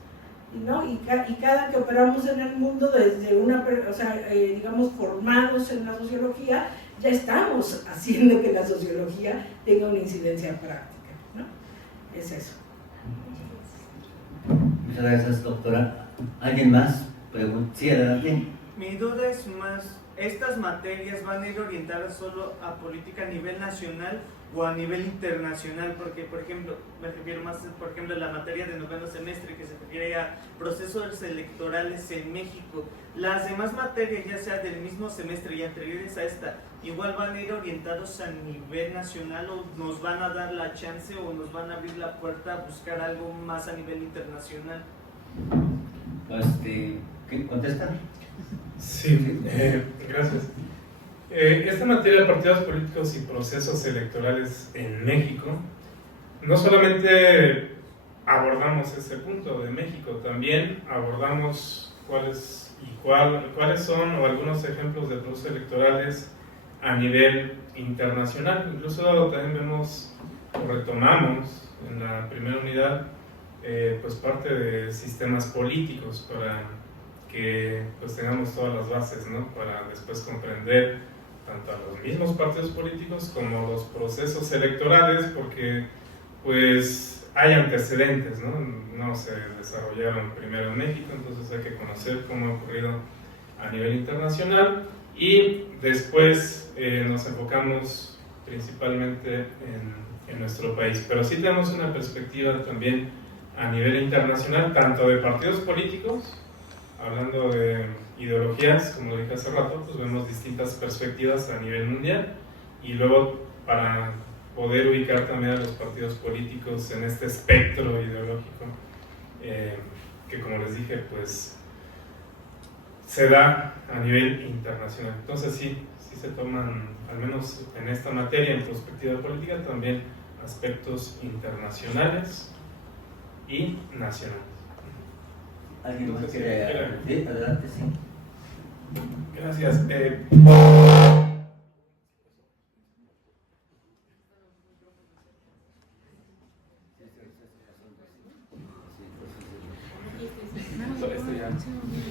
¿no? Y cada que operamos en el mundo desde digamos, formados en la sociología, ya estamos haciendo que la sociología tenga una incidencia práctica, ¿no? Es eso. Muchas gracias, doctora. ¿Alguien más? Sí, adelante. Mi duda es más, ¿estas materias van a ir orientadas solo a política a nivel nacional o a nivel internacional? Porque, por ejemplo, me refiero más, por ejemplo, a la materia de noveno semestre que se refiere a procesos electorales en México. Las demás materias, ya sea del mismo semestre y anteriores a esta, igual van a ir orientados a nivel nacional, o nos van a dar la chance o nos van a abrir la puerta a buscar algo más a nivel internacional. ¿Qué contestan? Sí, gracias. Esta materia de partidos políticos y procesos electorales en México, no solamente abordamos ese punto de México, también abordamos cuáles son o algunos ejemplos de procesos electorales a nivel internacional. Incluso también vemos o retomamos en la primera unidad pues parte de sistemas políticos para que pues tengamos todas las bases, ¿no? Para después comprender tanto a los mismos partidos políticos como los procesos electorales, porque pues hay antecedentes, ¿no? No se desarrollaron primero en México, entonces hay que conocer cómo ha ocurrido a nivel internacional, y después nos enfocamos principalmente en nuestro país, pero sí tenemos una perspectiva también a nivel internacional, tanto de partidos políticos, hablando de ideologías, como lo dije hace rato, pues vemos distintas perspectivas a nivel mundial, y luego para poder ubicar también a los partidos políticos en este espectro ideológico, que como les dije, pues se da a nivel internacional. Entonces sí se toman, al menos en esta materia, en perspectiva política, también aspectos internacionales y nacionales. ¿Alguien más quiere? Sí, adelante, sí. Gracias.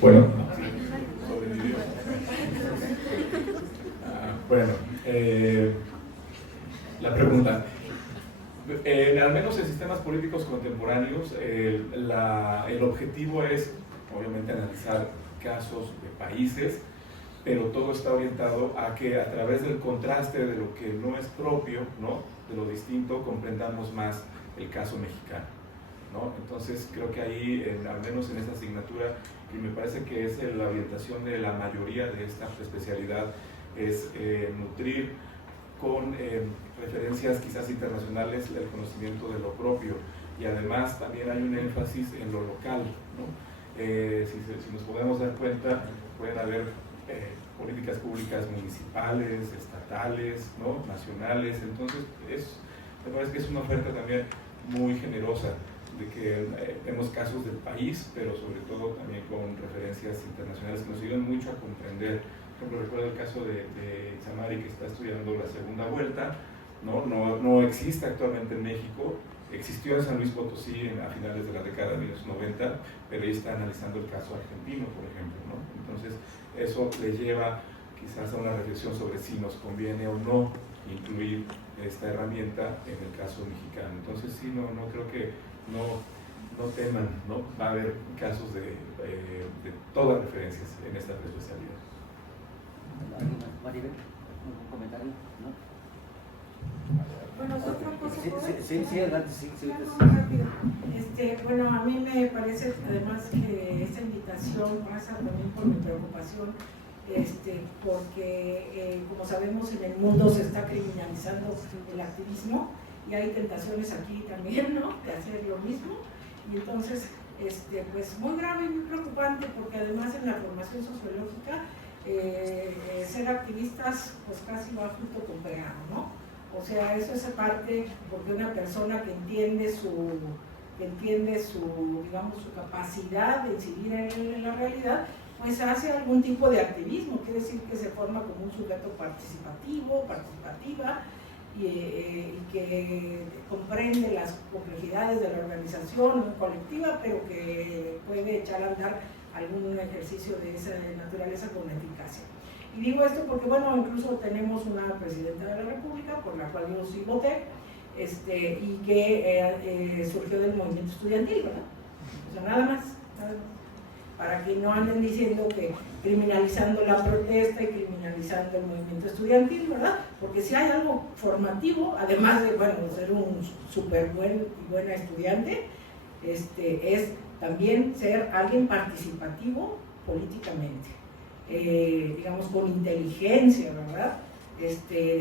Bueno, sobrevivió. Bueno, la pregunta. Al menos en sistemas políticos contemporáneos, el objetivo es, obviamente, analizar casos de países, pero todo está orientado a que a través del contraste de lo que no es propio, ¿no? De lo distinto, comprendamos más el caso mexicano, ¿no? Entonces creo que ahí, al menos en esta asignatura, que me parece que es la orientación de la mayoría de esta especialidad, es nutrir con referencias quizás internacionales el conocimiento de lo propio, y además también hay un énfasis en lo local, ¿no? Si nos podemos dar cuenta, pueden haber políticas públicas municipales, estatales, ¿no? Nacionales. Entonces me parece que es una oferta también muy generosa, de que vemos casos del país, pero sobre todo también con referencias internacionales que nos ayudan mucho a comprender. Por ejemplo, recuerdo el caso de Itzamari, que está estudiando la segunda vuelta, ¿no? No existe actualmente en México, existió en San Luis Potosí a finales de la década de los 90, pero ahí está analizando el caso argentino, por ejemplo, ¿no? Entonces, eso le lleva quizás a una reflexión sobre si nos conviene o no incluir esta herramienta en el caso mexicano. Entonces, sí, no creo que no teman, ¿no? Va a haber casos de todas referencias en esta especialidad. Maribel, ¿algún comentario? ¿No? Bueno, otra cosa. Sí, adelante, sí. Muy rápido. Bueno, a mí me parece además que esta invitación pasa también por mi preocupación, porque como sabemos en el mundo se está criminalizando el activismo y hay tentaciones aquí también, ¿no?, de hacer lo mismo, y entonces pues muy grave y muy preocupante, porque además en la formación sociológica ser activistas pues casi va junto con pegado, ¿no? O sea, eso es parte, porque una persona que entiende su digamos, su capacidad de incidir en la realidad, pues hace algún tipo de activismo, quiere decir que se forma como un sujeto participativa, y que comprende las complejidades de la organización colectiva, pero que puede echar a andar algún ejercicio de esa naturaleza con eficacia. Y digo esto porque, bueno, incluso tenemos una presidenta de la República, por la cual yo sí voté, y que surgió del movimiento estudiantil, ¿verdad? O sea, nada más, para que no anden diciendo que criminalizando la protesta y criminalizando el movimiento estudiantil, ¿verdad? Porque si hay algo formativo, además de, bueno, ser un súper buena estudiante, es también ser alguien participativo políticamente, digamos, con inteligencia, ¿verdad?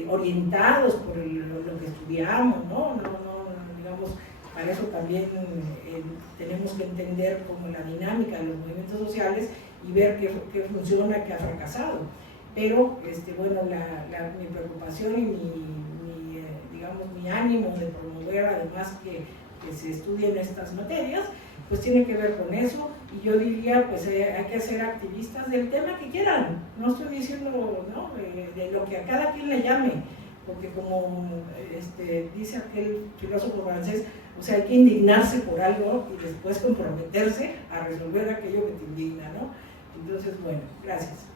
Orientados por lo que estudiamos, ¿no? Digamos, para eso también tenemos que entender como la dinámica de los movimientos sociales y ver qué funciona, qué ha fracasado. Pero, bueno, mi preocupación y digamos, mi ánimo de promover además que se estudien estas materias, pues tiene que ver con eso, y yo diría, pues hay que ser activistas del tema que quieran, no estoy diciendo, ¿no?, de lo que a cada quien le llame, porque como dice aquel filósofo francés, o sea, hay que indignarse por algo y después comprometerse a resolver aquello que te indigna, ¿no? Entonces, bueno, gracias.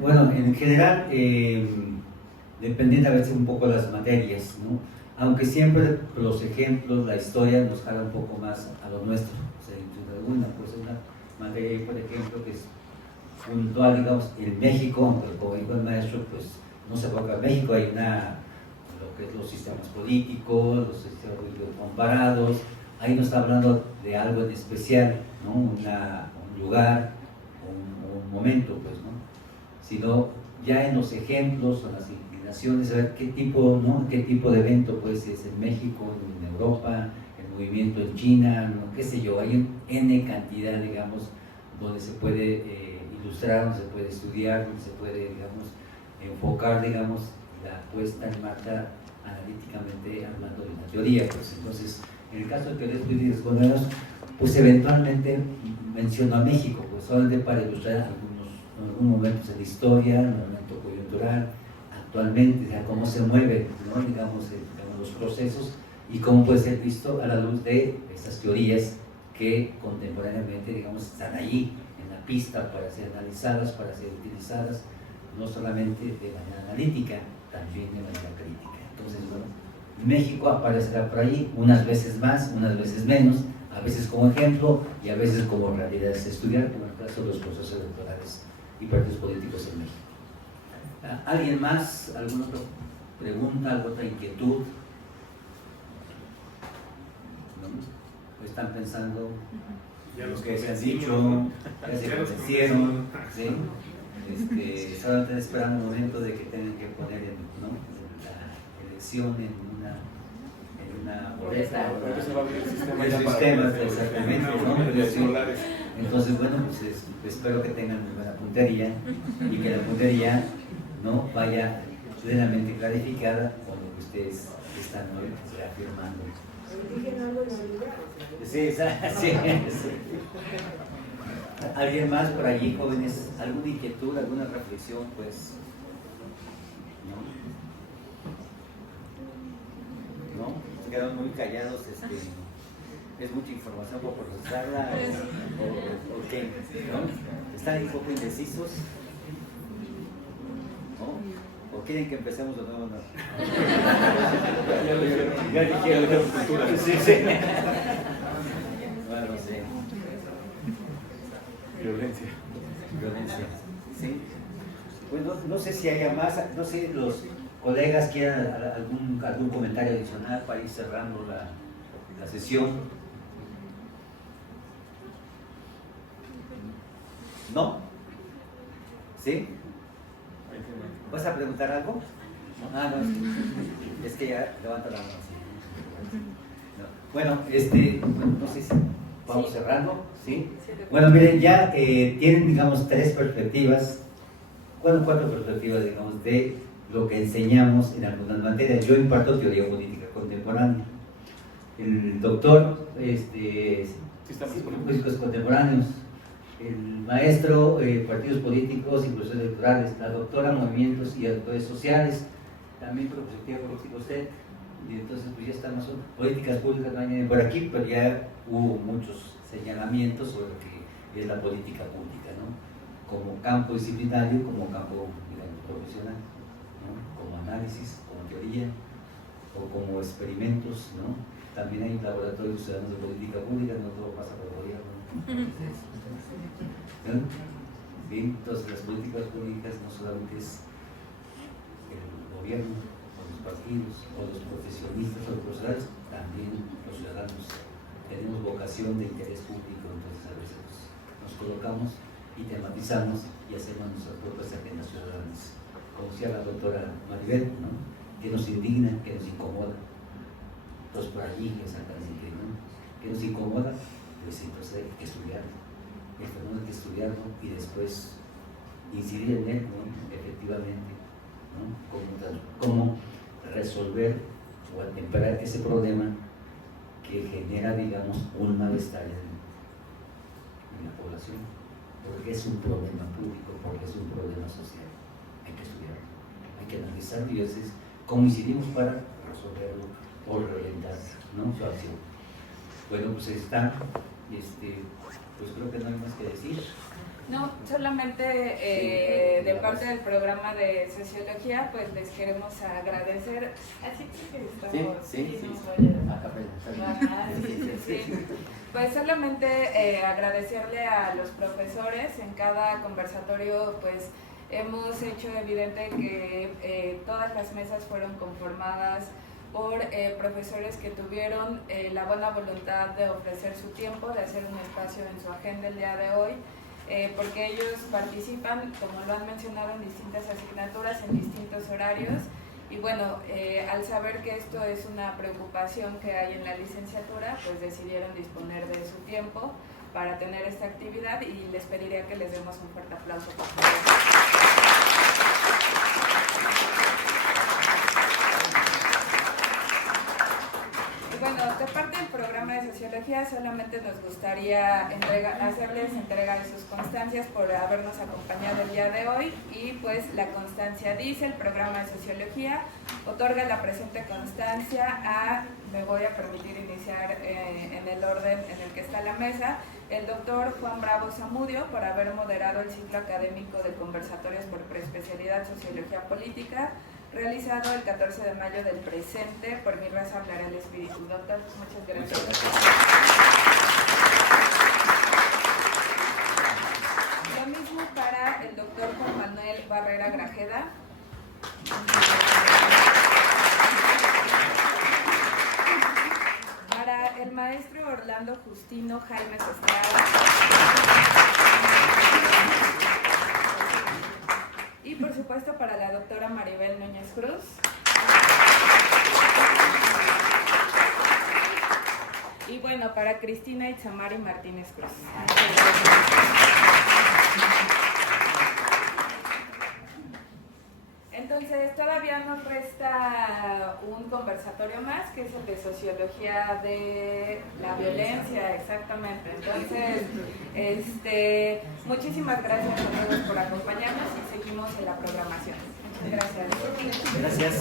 Bueno, en general, dependiendo a veces un poco de las materias, ¿no? Aunque siempre los ejemplos, la historia nos jala un poco más a lo nuestro. O sea, entre alguna, pues una materia, por ejemplo, que es puntual, digamos, en México, aunque como dijo el maestro, pues no se enfoca en México, hay lo que es los sistemas políticos, los sistemas políticos comparados, ahí no está hablando de algo en especial, ¿no? Un lugar, un momento, pues, ¿no? Sino ya en los ejemplos o en las inclinaciones, a ver qué tipo, ¿no?, qué tipo de evento pues es en México, en Europa, el movimiento en China, ¿no?, qué sé yo, hay N cantidad, digamos, donde se puede ilustrar, donde se puede estudiar, donde se puede, digamos, enfocar, digamos, la puesta en marcha analíticamente hablando de una teoría. Pues entonces, en el caso de teorías políticas coloniales, pues eventualmente menciono a México, pues solamente para ilustrar algunos momentos en la historia, un momento coyuntural, actualmente, o sea, cómo se mueven, ¿no?, digamos, los procesos y cómo puede ser visto a la luz de estas teorías que contemporáneamente, digamos, están allí en la pista para ser analizadas, para ser utilizadas, no solamente de manera analítica, también de manera crítica. Entonces, bueno, México aparecerá por ahí, unas veces más, unas veces menos, a veces como ejemplo y a veces como realidades a estudiar, como el caso de los procesos electorales y partidos políticos en México. ¿Alguien más? ¿Alguna otra pregunta? ¿Alguna otra inquietud? ¿No? ¿Están pensando Ya lo los que se han convencimos, dicho? ¿Ya se convencieron? ¿Sí? Solamente esperando un momento de que tengan que poner la elección en una boleta o el sistema, exactamente, ¿no? Entonces, bueno, pues espero que tengan muy buena puntería y que la puntería no vaya plenamente clarificada con lo que ustedes están hoy reafirmando. Sí. ¿Alguien más por allí, jóvenes? ¿Alguna inquietud, alguna reflexión? Pues, ¿no? se quedaron muy callados, es mucha información por procesarla o qué, ¿no? ¿Están un poco indecisos? ¿No? ¿O quieren que empecemos de nuevo? No. Ya dijeron cultura. Sí, sí. Bueno, sí. Violencia. Violencia, ¿sí? Pues no sé si haya más, no sé, los colegas quieran algún comentario adicional para ir cerrando la sesión. ¿No? ¿Sí? ¿Vas a preguntar algo? Ah, no, es que ya levanta la mano. Sí. No. Bueno, no sé si vamos cerrando, ¿sí? Bueno, miren, ya tienen, digamos, 3 perspectivas, 4 perspectivas, digamos, de lo que enseñamos en algunas materias. Yo imparto teoría política contemporánea. El doctor, políticos contemporáneos. El maestro, partidos políticos y procesos electorales. La doctora, movimientos y actores sociales. También perspectiva política usted. Y entonces, pues ya estamos, políticas públicas no hay por aquí, pero ya hubo muchos señalamientos sobre lo que es la política pública, ¿no? Como campo disciplinario, como campo, digamos, profesional, ¿no? Como análisis, como teoría, o como experimentos, ¿no? También hay laboratorios ciudadanos de política pública, no todo pasa por el gobierno. ¿No? ¿Sí? Entonces las políticas públicas no solamente es el gobierno, o los partidos, o los profesionistas, o los profesionales, también los ciudadanos tenemos vocación de interés público, entonces a veces nos colocamos y tematizamos y hacemos nuestras propias agendas ciudadanas. Como decía la doctora Maribel, ¿no? Que nos indigna, que nos incomoda. Entonces por allí exactamente, ¿no? Que nos incomoda, pues entonces hay que estudiarlo. El fenómeno hay que estudiarlo y después incidir en él, ¿no? Efectivamente, ¿no? Cómo resolver o atemperar ese problema que genera, digamos, un malestar en la población, porque es un problema público, porque es un problema social. Hay que estudiarlo, hay que analizarlo y veces cómo incidimos para resolverlo o reorientar, ¿no? Su acción. Bueno, pues está, pues creo que no hay más que decir. No, solamente de parte del programa de sociología, pues les queremos agradecer. Así que estamos. Sí. Pues solamente agradecerle a los profesores. En cada conversatorio, pues hemos hecho evidente que todas las mesas fueron conformadas por profesores que tuvieron la buena voluntad de ofrecer su tiempo, de hacer un espacio en su agenda el día de hoy. Porque ellos participan, como lo han mencionado, en distintas asignaturas, en distintos horarios, y bueno, al saber que esto es una preocupación que hay en la licenciatura, pues decidieron disponer de su tiempo para tener esta actividad y les pediría que les demos un fuerte aplauso, por favor. Bueno, de parte del programa de sociología solamente nos gustaría hacerles entrega de sus constancias por habernos acompañado el día de hoy y pues la constancia dice, el programa de sociología otorga la presente constancia a, me voy a permitir iniciar en el orden en el que está la mesa, el doctor Juan Bravo Zamudio por haber moderado el ciclo académico de conversatorios por preespecialidad Sociología Política, realizado el 14 de mayo del presente, por mi raza hablará el espíritu. Doctor, muchas gracias. Muchas gracias. Lo mismo para el doctor Juan Manuel Barrera Grajeda. Para el maestro Orlando Justino Jaime Estrada. Y por supuesto para la doctora Maribel Núñez Cruz. Y bueno, para Cristina Itzamari Martínez Cruz. Entonces todavía nos resta un conversatorio más, que es el de sociología de la violencia, exactamente. Entonces, muchísimas gracias a todos por acompañarnos y seguimos en la programación. Muchas gracias. Gracias.